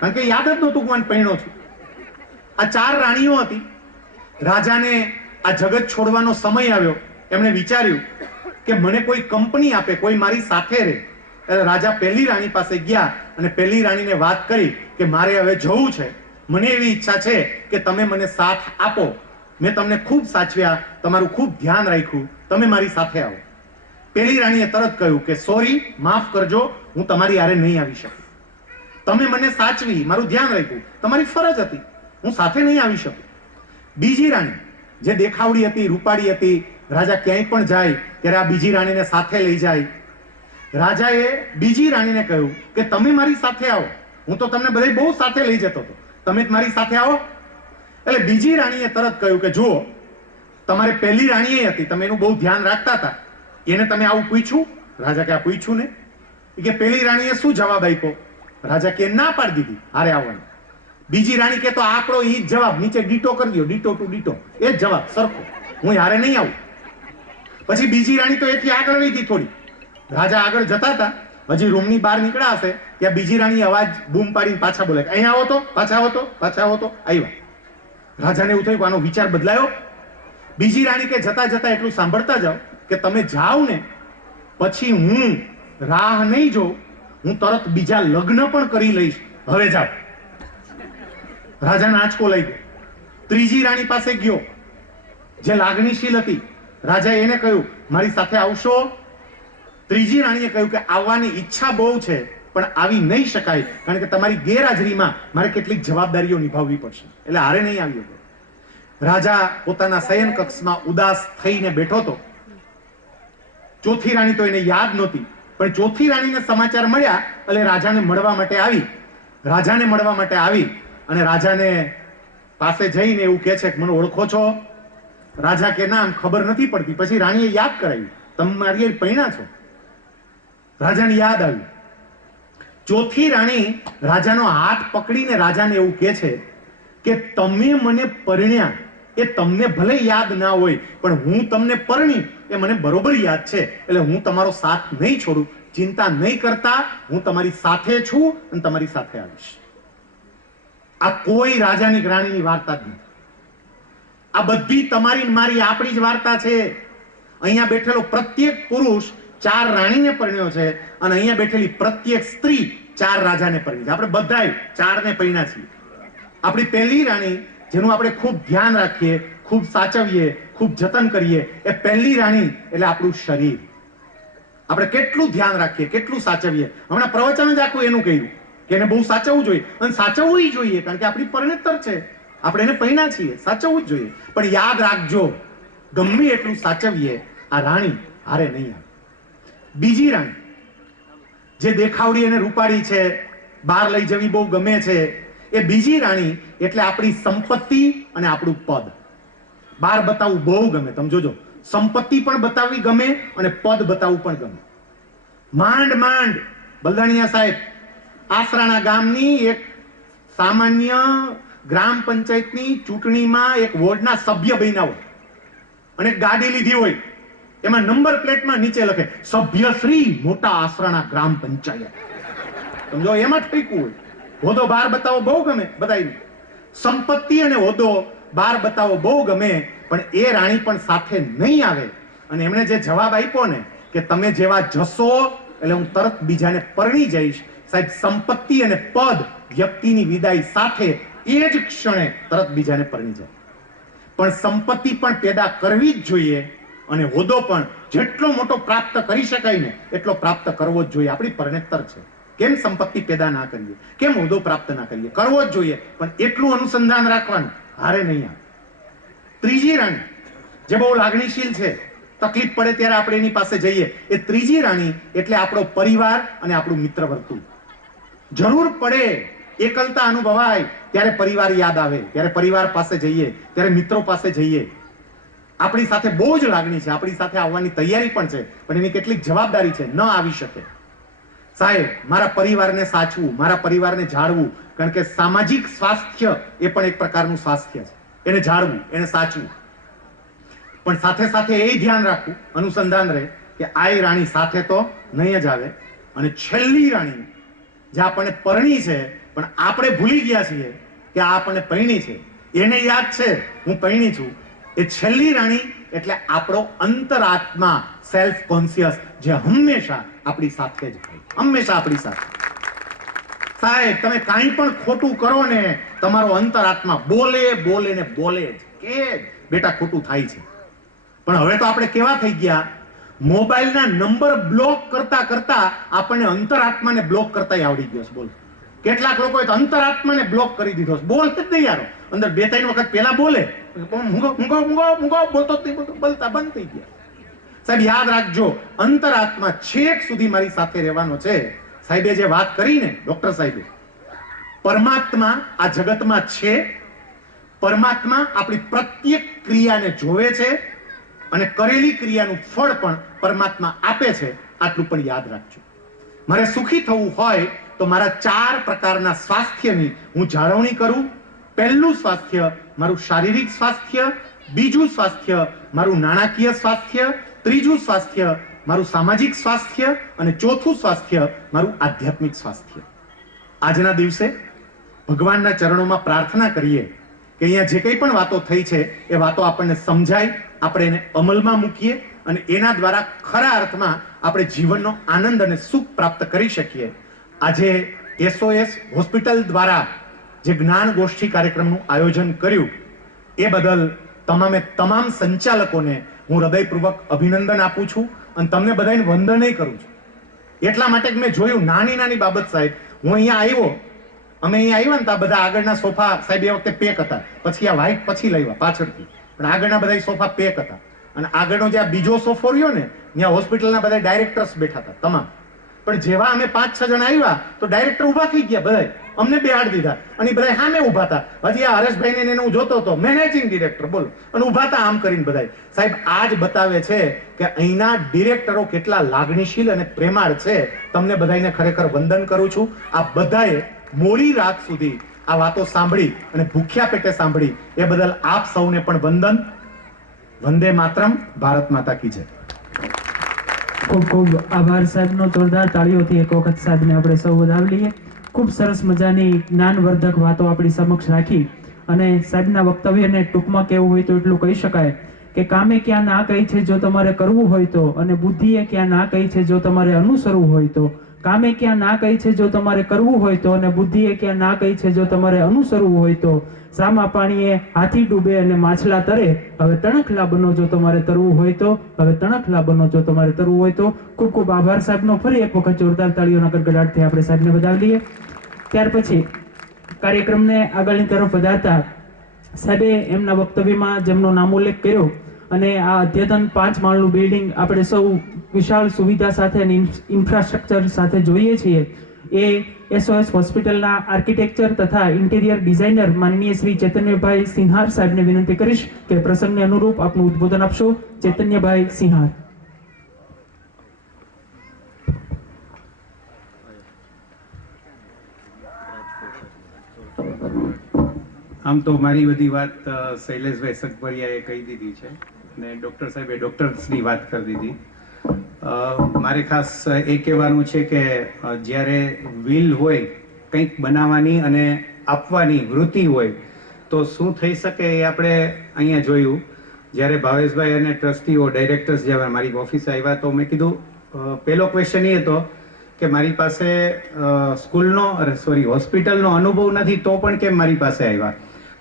કારણ કે યાદ જ નહોતું કોણ પરણ્યો છું. આ 4 રાણીઓ હતી. રાજાને આ જગત છોડવાનો સમય આવ્યો. એમણે વિચાર્યું કે મને કોઈ કંપની આપે, કોઈ મારી સાથે રહે. એટલે રાજા પહેલી રાણી પાસે ગયા અને પહેલી રાણીને વાત કરી કે મારે હવે જવું છે, મને એવી ઈચ્છા છે કે તમે મને સાથ આપો. મેં તમને ખૂબ સાચવ્યા, તમારું ખૂબ ધ્યાન રાખ્યું, તમે મારી સાથે આવો. પહેલી રાણીએ તરત કહ્યું કે સોરી, માફ કરજો, હું તમારી હારે નહીં આવી શકું. તમે મને સાચવી, મારું ધ્યાન રાખ્યું, તમારી ફરજ હતી, હું સાથે નહીં આવી શકું. બીજી રાણી જે દેખાવડી હતી, રૂપાળી હતી, રાજા ક્યાંય પણ જાય ત્યારે આ બીજી રાણીને સાથે લઈ જાય. રાજાએ બીજી રાણીને કહ્યું કે તમે મારી સાથે આવો, હું તો તમને બધે બહુ સાથે લઈ જતો હતો, તમે મારી સાથે આવો. એટલે બીજી રાણીએ તરત કહ્યું કે જુઓ, તમારે પહેલી રાણી હતી, તમે એનું બહુ ધ્યાન રાખતા હતા, એને તમે આવું પૂછ્યું? રાજા કે આ પૂછ્યું ને. કે પહેલી રાણીએ શું જવાબ આપ્યો? રાજા કે ના પાડી દીધી હારે આવવાનું. બીજી રાણી કે તો આપણો ઈ જ જવાબ, નીચે ડીટો કરી દો, ડીટો ટુ ડીટો, એ જ જવાબ સરખો, હું હારે નહીં આવું. પછી બીજી રાણી તો એથી આગળ રહી હતી થોડી. રાજા આગળ જતા હતા, હજી રૂમની બહાર નીકળ્યા હશે ત્યાં બીજી રાણી અવાજ બૂમ પાડીને પાછા બોલે, અહીંયા આવો તો, પાછા આવો તો, પાછા આવો તો. આવ્યા. રાજાને એવું થયું કે આનો વિચાર બદલાયો. બીજી રાણી કે જતા જતા એટલું સાંભળતા જાઓ કે તમે જાઓ ને પછી હું રાહ નહીં જોઉં, હું તરત બીજા લગ્ન પણ કરી લઈશ, હવે જાઓ. રાજાને આંચકો લઈ ગયો. ત્રીજી રાણી પાસે ગયો જે લાગણીશીલ હતી. રાજાએ એને કહ્યું મારી સાથે આવશો? ત્રીજી રાણીએ કહ્યું કે આવવાની ઈચ્છા બહુ છે પણ આવી નહીં શકાય, કારણ કે તમારી ગેરહાજરીમાં મારે કેટલીક જવાબદારીઓ નિભાવવી પડશે, એટલે હારે નહીં આવ્યો. રાજા પોતાના શયન કક્ષમાં ઉદાસ થઈને બેઠો હતો. ચોથી રાણી તો એને યાદ નહોતી, પણ ચોથી રાણીને સમાચાર મળ્યા એટલે રાજાને મળવા માટે આવી. રાજાને મળવા માટે આવી અને રાજાને પાસે જઈને એવું કહે છે કે મને ઓળખો છો? રાજા કે ના, ખબર નથી પડતી. પછી રાણીએ યાદ કરાવી, તમે મારી પૈણા છો. રાજાને યાદ આવ્યું. ચોથી રાણી રાજાનો હાથ પકડીને રાજાને એવું કહે છે કે તમે મને પરણ્યા એ તમને ભલે યાદ ના હોય, પણ હું તમને પરણી એ મને બરોબર યાદ છે, એટલે હું તમારો સાથ નહીં છોડું, ચિંતા નહીં કરતા, હું તમારી સાથે છું અને તમારી સાથે આવીશ. આ કોઈ રાજાની રાણીની વાર્તા જ નથી. આ બધી તમારી મારી આપણી જ વાર્તા છે. અહીંયા બેઠેલો પ્રત્યેક પુરુષ 4 રાણીને પરણ્યો છે અને અહીંયા બેઠેલી પ્રત્યેક સ્ત્રી 4 રાજાને પરણી છે. આપણે બધાય 4 ને પરણ્યા છીએ. આપણી પહેલી રાણી જેનું આપણે ખૂબ ધ્યાન રાખીએ, ખૂબ સાચવીએ, ખૂબ જતન કરીએ, એ પહેલી રાણી એટલે આપણું શરીર. આપણે કેટલું ધ્યાન રાખીએ, કેટલું સાચવીએ. હમણાં પ્રવચન જ આખું એનું કહ્યું કે એને બહુ સાચવવું જોઈએ, અને સાચવવું જોઈએ કારણ કે આપણી પરણેતર છે, આપણે એને પૈણા છીએ, સાચવવું જ જોઈએ. પણ યાદ રાખજો, ગમે એટલું સાચવીએ, આ રાણી હારે નહીં આવે. બીજી રાણી જે દેખાવડી અને રૂપાળી છે, બહાર લઈ જવી બહુ ગમે છે, એ બીજી રાણી એટલે આપણી સંપત્તિ અને આપણું પદ. બહાર બતાવવું બહુ ગમે. તમે જોજો, સંપત્તિ પણ બતાવવી ગમે અને પદ બતાવવું પણ ગમે. માંડ માંડ બલદાણિયા સાહેબ આસરાણા ગામની એક સામાન્ય ગ્રામ પંચાયતની ચૂંટણીમાં એક વોર્ડના સભ્ય બન્યા હોય અને ગાડી લીધી હોય, એમાં નંબર પ્લેટમાં નીચે લખે સભ્યશ્રી મોટા આસરાણા ગ્રામ પંચાયત. સમજો, એમાં ઠીકું હોય. હોદો બહાર બતાવો બહુ ગમે બધાને, સંપત્તિ અને હોદો બહાર બતાવો બહુ ગમે, પણ એ રાણી પણ સાથે નહીં આવે. અને એમણે જે જવાબ આપ્યો ને કે તમે જેવા જશો એટલે હું તરત બીજાને પરણી જઈશ. સાહેબ, સંપત્તિ અને પદ વ્યક્તિની વિદાય સાથે એ જ ક્ષણે તરત બીજાને પરણી જાય. પણ સંપત્તિ પણ પેદા કરવી જ જોઈએ અને હોદો પણ જેટલો મોટો પ્રાપ્ત કરી શકાય ને એટલો પ્રાપ્ત કરવો જ જોઈએ. આપણી પરણેતર છે. કેમ સંપત્તિ પેદા ના કરીએ, કેમ હોદો પ્રાપ્ત ના કરીએ? કરવો જ જોઈએ, પણ એટલું અનુસંધાન રાખવાનું, હારે નહીં આવે. ત્રીજી રાણી જે બહુ લાગણીશીલ છે, તકલીફ પડે ત્યારે આપણે એની પાસે જઈએ, એ ત્રીજી રાણી એટલે આપણો પરિવાર અને આપણું મિત્ર વર્તુળ. જરૂર પડે, એકલતા અનુભવાય ત્યારે પરિવાર યાદ આવે, ત્યારે પરિવાર પાસે જઈએ, ત્યારે મિત્રો પાસે જઈએ. આપણી સાથે બહુ જ લાગણી છે, આપણી સાથે આવવાની તૈયારી પણ છે, પણ એની કેટલીક જવાબદારી છે, ન આવી શકે. સાહેબ, મારા પરિવારને સાચવું, મારા પરિવારને જાળવું, કારણ કે સામાજિક સ્વાસ્થ્ય એ પણ એક પ્રકારનું સ્વાસ્થ્ય છે. એને જાળવું, એને સાચવું, પણ સાથે સાથે એ ધ્યાન રાખવું, અનુસંધાન રહે કે આ રાણી સાથે તો નહીં જ આવે. અને છેલ્લી રાણી જે આપણને પરણી છે પણ આપણે ભૂલી ગયા છીએ કે આ આપણને પરણી છે, એને યાદ છે હું પરણી છું, એ છેલ્લી રાણી એટલે આપણો અંતરાત્મા, સેલ્ફ કોન્શિયસ, જે હંમેશા આપણી સાથે જ હોય, હંમેશા આપણી સાથે. સાહેબ, તમે કાંઈ પણ ખોટું કરો ને, તમારો અંતરાત્મા બોલે બોલે ને બોલે જ કે બેટા ખોટું થાય છે. પણ હવે તો આપણે કેવા થઈ ગયા, મોબાઈલના નંબર બ્લોક કરતા કરતા આપણને અંતરાત્માને બ્લોક કરતા આવડી ગયો છે. બોલો, કેટલાક લોકોએ તો અંતરાત્માને બ્લોક કરી દીધો છે. બોલતો જ નહીં યાર, અંદર 2-3 વખત પેલા બોલે, બોલતો જ નહીં, બોલતા બંધ થઈ ગયા. સાહેબ, યાદ રાખજો, અંતરાત્મા છેક સુધી મારી સાથે રહેવાનો છે. સાહેબે જે વાત કરી ને, ડોક્ટર સાહેબે, પરમાત્મા આ જગતમાં છે. પરમાત્મા આપણી પ્રત્યેક ક્રિયાને જોવે છે અને કરેલી ક્રિયાનું ફળ પણ પરમાત્મા આપે છે. આટલું પણ યાદ રાખજો. મારે સુખી થવું હોય તો મારા 4 પ્રકારના સ્વાસ્થ્યની હું જાળવણી કરું. પહેલું સ્વાસ્થ્ય મારું શારીરિક સ્વાસ્થ્ય, બીજું સ્વાસ્થ્ય મારું નાણાકીય સ્વાસ્થ્ય, ત્રીજું સ્વાસ્થ્ય મારું સામાજિક સ્વાસ્થ્ય અને ચોથું સ્વાસ્થ્ય મારું આધ્યાત્મિક સ્વાસ્થ્ય. આજના દિવસે ભગવાનના ચરણોમાં પ્રાર્થના કરીએ કે અહીંયા જે કંઈ પણ વાતો થઈ છે એ વાતો આપણને સમજાય, આપણે એને અમલમાં મૂકીએ અને એના દ્વારા ખરા અર્થમાં આપણે જીવનનો આનંદ અને સુખ પ્રાપ્ત કરી શકીએ. આજે SOS હોસ્પિટલ દ્વારા જે જ્ઞાન ગોષ્ઠી કાર્યક્રમનું આયોજન કર્યું એ બદલ તમામ સંચાલકોને હું હૃદયપૂર્વક અભિનંદન આપું છું અને તમને બધાને વંદનય કરું છું. એટલા માટે મેં જોયું નાની નાની બાબત. સાહેબ, હું અહીંયા આવ્યો, અમે અહીંયા આવ્યા ને તો આ બધા આગળના સોફા સાહેબ એ વખતે પેક હતા, પછી આ વ્હાઈટ પછી લાવ્યા પાછળથી, પણ આગળના બધા સોફા પેક હતા. અને આગળનો જે આ બીજો સોફો રહ્યો ને, ત્યાં હોસ્પિટલના બધા ડાયરેક્ટર્સ બેઠા હતા તમામ. પણ જેવા અમે 5-6 જણા આવ્યા તો ડાયરેક્ટર ઉભા થઈ ગયા, બધા અમને બેહાડી દીધા અને બધા સામે ઉભા હતા. હજી આ હરેશભાઈ ને હું જોતો હતો, મેનેજિંગ ડિરેક્ટર, બોલો, અને ઉભા હતા આમ કરીને બધા. સાહેબ, આ જ બતાવે છે કે અહીંના ડિરેક્ટરો કેટલા લાગણીશીલ અને પ્રેમાળ છે. તમને બધાને ખરેખર વંદન કરું છું. આ બધાએ મોડી રાત સુધી આ વાતો સાંભળી અને ભૂખ્યા પેટે સાંભળી એ બદલ આપ સૌને પણ વંદન. વંદે માતરમ. ભારત માતા કી જય. ખૂબ ખૂબ આભાર સાહેબનો. જોરદાર તાળીઓથી એક વખત સાહેબને આપણે સૌ વધાવી લઈએ. ખૂબ સરસ મજાની જ્ઞાનવર્ધક વાતો આપણી સમક્ષ રાખી અને સાહેબના વક્તવ્યને ટૂંકમાં કહેવું હોય તો એટલું કહી શકાય કે કામે ક્યાં ના કહી છે જો તમારે કરવું હોય તો, અને બુદ્ધિએ ક્યાં ના કહી છે જો તમારે અનુસરવું હોય તો કામે ક્યાં ના કહી છે જો તમારે કરવું હોય તો, અને બુદ્ધિએ ક્યાં ના કહી છે જો તમારે અનુસરવું હોય તો, સામા પાણીએ હાથી ડૂબે અને માછલા તરે, હવે તણખલા બનો જો તમારે તરવું હોય તો, હવે તણખલા બનો જો તમારે તરવું હોય તો. ખૂબ ખૂબ આભાર સાહેબનો. ફરી એક વખત જોરદાર તાળીઓના ગડગડાટથી આપણે સાહેબને વધાવી લઈએ. ત્યાર પછી કાર્યક્રમને આગળની તરફ વધારતા સાહેબે એમના વક્તવ્યમાં જેમનો નામોલ્લેખ કર્યો, અને આ અદ્યતન 5 માળનું બિલ્ડિંગ આપણે સૌ વિશાળ સુવિધા સાથે અને ઇન્ફ્રાસ્ટ્રક્ચર સાથે જોઈએ છીએ, એ SOS હોસ્પિટલના આર્કિટેક્ચર તથા ઇન્ટિરિયર ડિઝાઇનર માનનીય શ્રી ચૈતન્યભાઈ સિંહાર સાહેબને વિનંતી કરીશ કે પ્રસંગને અનુરૂપ આપનું ઉદ્બોધન આપશો. ચૈતન્યભાઈ સિંહાર. આમ તો મારી બધી વાત શૈલેષભાઈ સગભરિયાએ કહી દીધી છે ને ડૉક્ટર સાહેબે ડૉક્ટર્સની વાત કરી દીધી. મારે ખાસ એ કહેવાનું છે કે જ્યારે વિલ હોય કંઈક બનાવવાની અને આપવાની વૃત્તિ હોય તો શું થઈ શકે એ આપણે અહીંયા જોયું. જ્યારે ભાવેશભાઈ અને ટ્રસ્ટીઓ ડાયરેક્ટર્સ જ્યારે મારી ઓફિસે આવ્યા તો મેં કીધું, પહેલો ક્વેશ્ચન એ હતો કે મારી પાસે હોસ્પિટલનો અનુભવ નથી તો પણ કેમ મારી પાસે આવ્યા.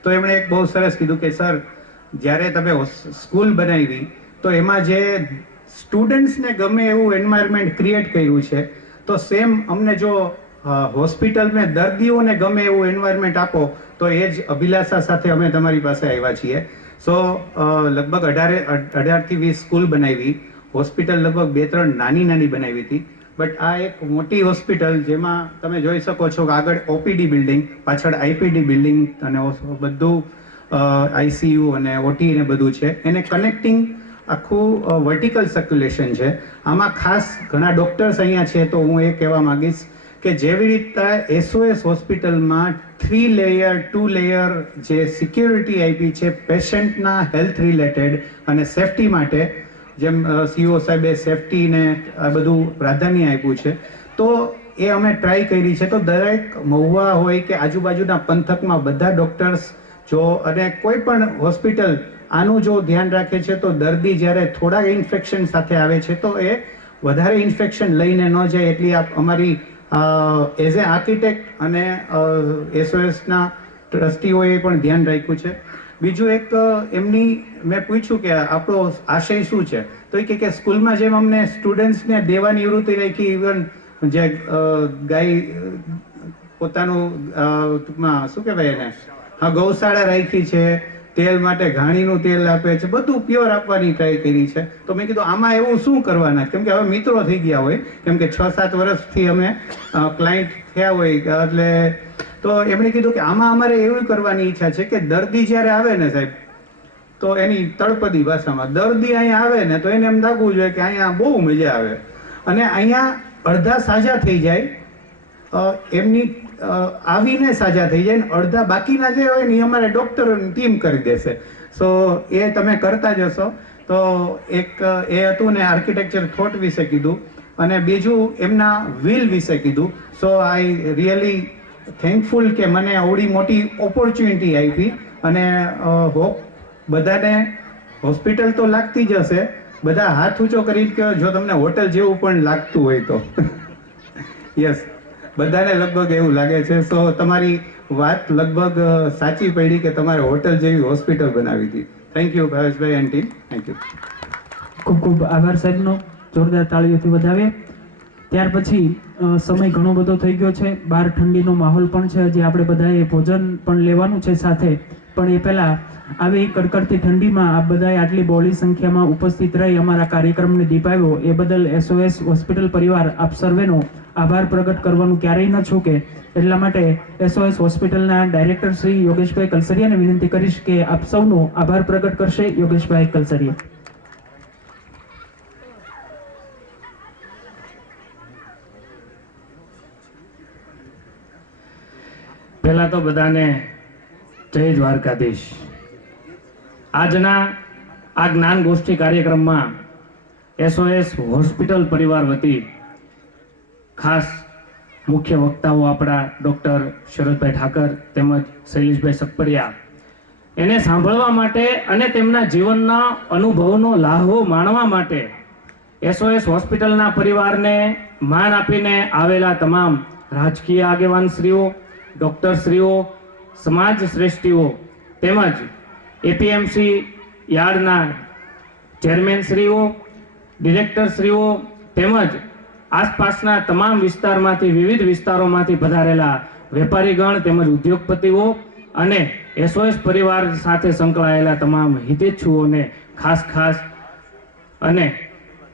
તો એમણે એક બહુ સરસ કીધું કે સર, જ્યારે તમે સ્કૂલ બનાવી તો એમાં જે સ્ટુડન્ટ્સને ગમે એવું એન્વાયરમેન્ટ ક્રિએટ કર્યું છે, તો સેમ અમને જો હોસ્પિટલમાં દર્દીઓને ગમે એવું એન્વાયરમેન્ટ આપો તો એ જ અભિલાષા સાથે અમે તમારી પાસે આવ્યા છીએ. સો લગભગ 18 થી 20 સ્કૂલ બનાવી, હોસ્પિટલ લગભગ 2-3 નાની બનાવી હતી. બટ આ એક મોટી હોસ્પિટલ જેમાં તમે જોઈ શકો છો કે આગળ OPD બિલ્ડિંગ, પાછળ IPD બિલ્ડિંગ અને બધું ICU અને OT ને બધું છે, એને કનેક્ટિંગ આખું વર્ટિકલ સર્ક્યુલેશન છે. આમાં ખાસ ઘણા ડોક્ટર્સ અહીંયા છે તો હું એ કહેવા માંગીશ કે જેવી રીતે SOS હોસ્પિટલમાં 3 લેયર 2 લેયર જે સિક્યોરિટી આપી છે પેશન્ટના હેલ્થ રિલેટેડ અને સેફટી માટે, જેમ CEO સાહેબે સેફટી ને આ બધું પ્રાધાન્ય આપ્યું છે, તો એ અમે ટ્રાય કરી છે. તો દરેક મહુવા હોય કે આજુબાજુના પંથકમાં બધા ડોક્ટર્સ જો અને કોઈ પણ હોસ્પિટલ આનું જો ધ્યાન રાખે છે તો દર્દી જ્યારે થોડા ઇન્ફેક્શન સાથે આવે છે તો એ વધારે ઇન્ફેક્શન લઈને ન જાય, એટલી અમારી એઝ એ આર્કિટેક્ટ અને SOSના ટ્રસ્ટીઓએ પણ ધ્યાન રાખ્યું છે. બીજું એક એમની મેં પૂછ્યું કે આપણો આશય શું છે, તો એ કે સ્કૂલમાં જેમ અમને સ્ટુડન્ટ્સને દેવાની વૃત્તિ રાખી, ઇવન જે ગાય પોતાનું ટૂંકમાં શું કહેવાય એને ગૌશાળા રાખી છે, તેલ માટે ઘાણીનું તેલ આપે છે, બધું પ્યોર આપવાની ટ્રાય કરી છે. તો મેં કીધું આમાં એવું શું કરવાના, કેમ કે હવે મિત્રો થઈ ગયા હોય, કેમ કે 6-7 વર્ષથી અમે ક્લાયન્ટ થયા હોય એટલે. તો એમણે કીધું કે આમાં અમારે એવું કરવાની ઈચ્છા છે કે દર્દી જ્યારે આવે ને સાહેબ, તો એની તળપદી ભાષામાં દર્દી અહીંયા આવે ને તો એને એમ લાગવું જોઈએ કે અહીંયા બહુ મજા આવે, અને અહીંયા અડધા સાજા થઈ જાય, એમની આવીને સાજા થઈ જાય, ને અડધા બાકીના જે હોય ને એ અમારે ડૉક્ટરોની ટીમ કરી દેશે. સો એ તમે કરતા જશો. તો એક એ હતું ને આર્કિટેક્ચર થોટ વિશે કીધું, અને બીજું એમના વિલ વિશે કીધું. સો આઈ રિયલી થેન્કફુલ કે મને આવડી મોટી ઓપોર્ચ્યુનિટી આપી, અને હોપ બધાને હોસ્પિટલ તો લાગતી જ હશે, બધા હાથ ઊંચો કરી કે જો તમને હોટલ જેવું પણ લાગતું હોય તો યસ, બધાને લગભગ એવું લાગે છે. સો તમારી વાત લગભગ સાચી પડી કે તમારે હોટલ જેવી હોસ્પિટલ બનાવી હતી. Thank you Bhaveshbhai and team, thank you. ખૂબ ખૂબ આભાર સાહેબનો. જોરદાર તાળીઓથી વધાવીએ. ત્યાર પછી સમય ઘણો બધો થઈ ગયો છે, બહાર ઠંડીનો માહોલ પણ છે, હજી આપણે બધાએ ભોજન પણ લેવાનું છે સાથે. પણ એ પહેલા આવી કડકડતી ઠંડીમાં આપ બધાએ આટલી બહોળી સંખ્યામાં ઉપસ્થિત રહી અમારા કાર્યક્રમને દીપાવ્યો એ બદલ SOS હોસ્પિટલ પરિવાર આપ સર્વેનો આભાર પ્રગટ કરવાનું ક્યારેય ન ચૂકે. એટલા માટે SOS હોસ્પિટલના ડાયરેક્ટર શ્રી યોગેશભાઈ કલસરિયાને વિનંતી કરીશ કે આપ સૌનો આભાર પ્રગટ કરશે. યોગેશભાઈ કલસરિયા. પહેલા તો બધાને જય દ્વારકાધીશ. આજના આ જ્ઞાન ગોષ્ઠી કાર્યક્રમમાં SOS હોસ્પિટલ પરિવાર વતી ખાસ મુખ્ય વક્તાઓ આપણા ડૉક્ટર શરદભાઈ ઠાકર તેમજ શૈલેષભાઈ સગપરિયા, એને સાંભળવા માટે અને તેમના જીવનના અનુભવનો લાહવો માણવા માટે એસઓએસ હોસ્પિટલના પરિવારને માન આપીને આવેલા તમામ રાજકીય આગેવાનશ્રીઓ, ડોક્ટરશ્રીઓ, સમાજ શ્રેષ્ઠીઓ તેમજ એપીએમસી યાર્ડના ચેરમેનશ્રીઓ, ડિરેક્ટરશ્રીઓ તેમજ આસપાસના તમામ વિસ્તારમાંથી, વિવિધ વિસ્તારોમાંથી પધારેલા વેપારીગણ તેમજ ઉદ્યોગપતિઓ અને એસઓએસ પરિવાર સાથે સંકળાયેલા તમામ હિતેચ્છુઓને ખાસ અને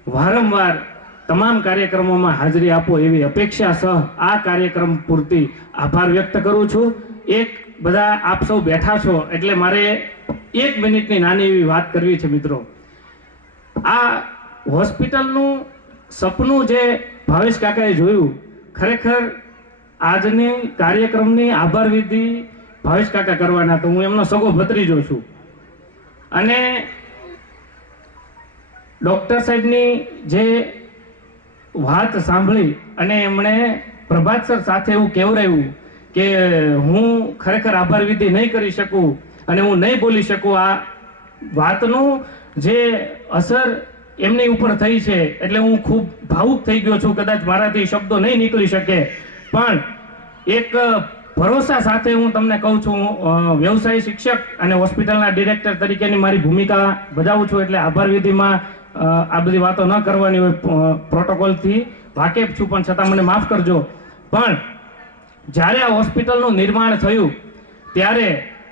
વારંવાર તમામ કાર્યક્રમોમાં હાજરી આપો એવી અપેક્ષા સહ આ કાર્યક્રમ પૂરતી આભાર વ્યક્ત કરું છું. એક બધા આપ સૌ બેઠા છો એટલે મારે 1 મિનિટની નાની એવી વાત કરવી છે મિત્રો. આ હોસ્પિટલનું સપનું જે ભાવેશ કાકાએ જોયું, ખરેખર આજની કાર્યક્રમની આભાર વિધિ ભાવેશ કાકા કરવાના, તો હું એમનો સગો ભત્રીજો છું. અને ડોક્ટર સાહેબની જે વાત સાંભળી અને એમણે પ્રભાત સર સાથે એવું કહેવરાયું કે હું ખરેખર આભાર વિધિ નહીં કરી શકું અને હું નહીં બોલી શકું. આ વાતનું જે અસર એમની ઉપર થઈ છે એટલે હું ખૂબ ભાવુક થઈ ગયો છું. કદાચ મારાથી શબ્દો નહીં નીકળી શકે, પણ એક ભરોસા સાથે હું તમને કહું છું, વ્યવસાય શિક્ષક અને હોસ્પિટલના ડિરેક્ટર તરીકેની મારી ભૂમિકા બજાવું છું. એટલે આભાર વિધિમાં આ બધી વાતો ન કરવાની હોય, પ્રોટોકોલથી વાકેફ છું, પણ છતાં મને માફ કરજો. પણ જ્યારે આ હોસ્પિટલનું નિર્માણ થયું ત્યારે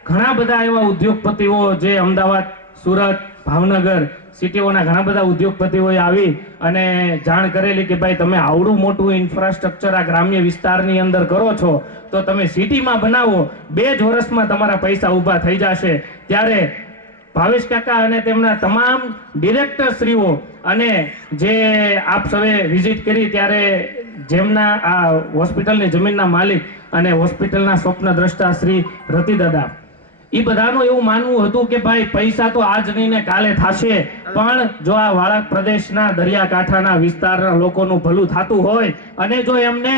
ઘણા બધા એવા ઉદ્યોગપતિઓ જે અમદાવાદ, સુરત, ભાવનગર સિટીઓના ઘણા બધા ઉદ્યોગપતિઓએ આવી અને જાણ કરેલી કે ભાઈ તમે આવડું મોટું ઇન્ફ્રાસ્ટ્રક્ચર આ ગ્રામ્ય વિસ્તારની અંદર કરો છો તો તમે સિટીમાં બનાવો, 2 જ વર્ષમાં તમારા પૈસા ઊભા થઈ જશે. ત્યારે ભાવેશ કાકા અને તેમના તમામ ડિરેક્ટરશ્રીઓ અને જે આપ સૌએ વિઝિટ કરી ત્યારે જેમના આ હોસ્પિટલની જમીનના માલિક અને હોસ્પિટલના સ્વપ્નદ્રષ્ટા શ્રી રતિદાદા, એ બધાનું એવું માનવું હતું કે ભાઈ પૈસા તો આજ નહીં ને કાલે થશે, પણ જો આ વાળા પ્રદેશના દરિયાકાંઠાના વિસ્તારના લોકોનું ભલું થતું હોય અને જો એમને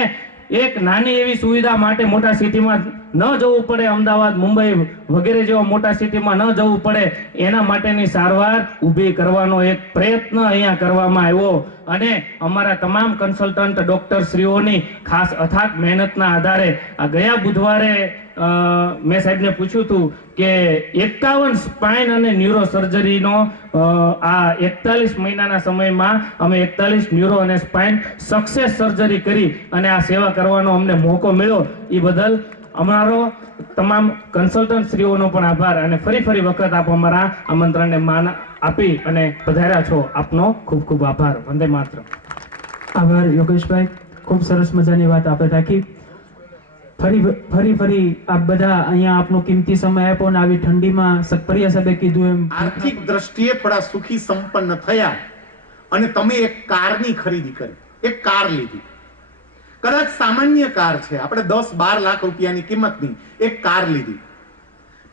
એક નાની એવી સુવિધા માટે મોટા સિટીમાં ન જવું પડે, અમદાવાદ, મુંબઈ વગેરે જેવા મોટા સિટીમાં ન જવું પડે, એના માટેની સારવાર ઊભી કરવાનો એક પ્રયત્ન અહીંયા કરવામાં આવ્યો. અને અમારા તમામ કન્સલ્ટન્ટ ડોક્ટરશ્રીઓની ખાસ અથાગ મહેનતના આધારે આ ગયા બુધવારે મેં સાહેબને પૂછ્યું હતું કે 51 સ્પાઇન અને ન્યુરો સર્જરીનો આ 41 મહિનાના સમયમાં અમે 41 ન્યુરો અને સ્પાઇન સક્સેસ સર્જરી કરી અને આ સેવા કરવાનો અમને મોકો મળ્યો. એ બદલ અમારો તમામ કન્સલ્ટન્ટ શ્રીઓનો પણ આભાર અને ફરી વખત આપ અમારા આમંત્રણને માન આપી અને પધાર્યા છો. આપનો ખૂબ ખૂબ આભાર. વંદે માતરમ. આભાર યોગેશભાઈ, ખૂબ સરસ મજાની વાત આપણે રાખી. ફરી આપ બધા અહીંયા આપનો કિંમતી સમય આપ્યો અને આવી ઠંડીમાં સક્રિય સાહેબે કીધું એમ આર્થિક દ્રષ્ટિએ થોડા સુખી સંપન્ન થયા અને તમે એક કારની ખરીદી કરી, એક કાર લીધી. કદાચ સામાન્ય કાર છે, આપણે 10-12 લાખ રૂપિયાની કિંમતની એક કાર લીધી,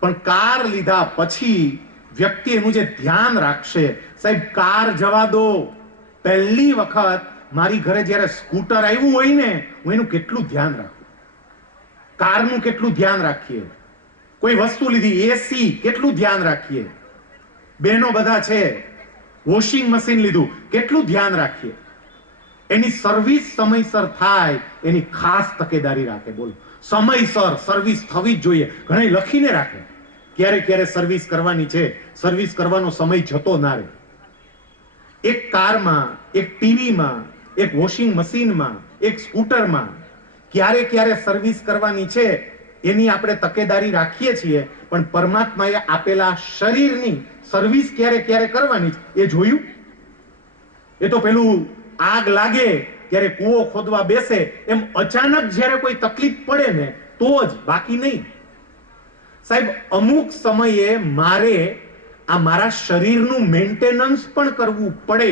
પણ કાર લીધા પછી વ્યક્તિ એનું જે ધ્યાન રાખશે, સાહેબ કાર જવા દો, પહેલી વખત મારી ઘરે જ્યારે સ્કૂટર આવ્યું હોય ને, હું એનું કેટલું ધ્યાન રાખું, કારનું કેટલું ધ્યાન રાખીએ, કોઈ વસ્તુ લીધી એસી કેટલું ધ્યાન રાખીએ, બહેનો બધા છે વોશિંગ મશીન લીધું કેટલું ધ્યાન રાખીએ, એની સર્વિસ સમયસર થાય એની ખાસ તકેદારી રાખે. બોલો, સમયસર સર્વિસ થવી જ જોઈએ. ઘણા લખીને રાખે ક્યારે સર્વિસ કરવાની છે, સર્વિસ કરવાનો સમય જતો ના રહે. એક કારમાં, એક ટીવીમાં, એક વોશિંગ મશીનમાં, એક સ્કૂટરમાં ક્યારે સર્વિસ કરવાની છે એની આપણે તકેદારી રાખીએ છીએ, પણ પરમાત્માએ આપેલા શરીરની સર્વિસ ક્યારે કરવાની એ જોયું? એ તો પેલું આગ લાગે ત્યારે કૂવો ખોદવા બેસે એમ અચાનક જ્યારે કોઈ તકલીફ પડે ને તો જ, બાકી નહીં. સાહેબ અમુક સમયે મારે આ મારા શરીરનું મેન્ટેનન્સ પણ કરવું પડે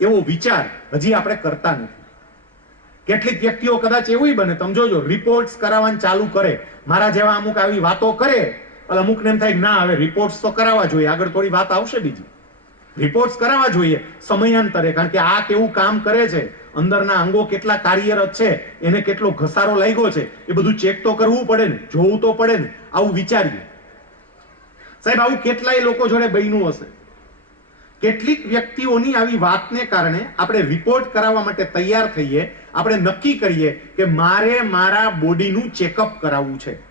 એવો વિચાર હજી આપણે કરતા નથી. કેટલીક વ્યક્તિઓ કદાચ એવું બને, તમે જોજો, રિપોર્ટ્સ કરાવવાનું ચાલુ કરે, મારા જેવા અમુક આવી વાતો કરે, અમુકને એમ થાય ના હવે રિપોર્ટ્સ તો કરાવવા જોઈએ, આગળ થોડી વાત આવશે બીજી, રિપોર્ટ્સ કરાવવા જોઈએ સમયાંતરે, કારણ કે આ કેવું કામ કરે છે, અંદરના અંગો કેટલા કાર્યરત છે, એને કેટલો ઘસારો લાગ્યો છે, એ બધું ચેક તો કરવું પડે ને, જોવું તો પડે ને. આવું વિચારીએ સાહેબ, આવું કેટલાય લોકો જોડે બન્યું હશે કેટલીક વ્યક્તિઓની આવી વાતને કારણે આપણે રિપોર્ટ કરાવવા માટે તૈયાર થઈએ, આપણે નક્કી કરીએ કે મારે મારા બોડીનું ચેકઅપ કરાવવું છે.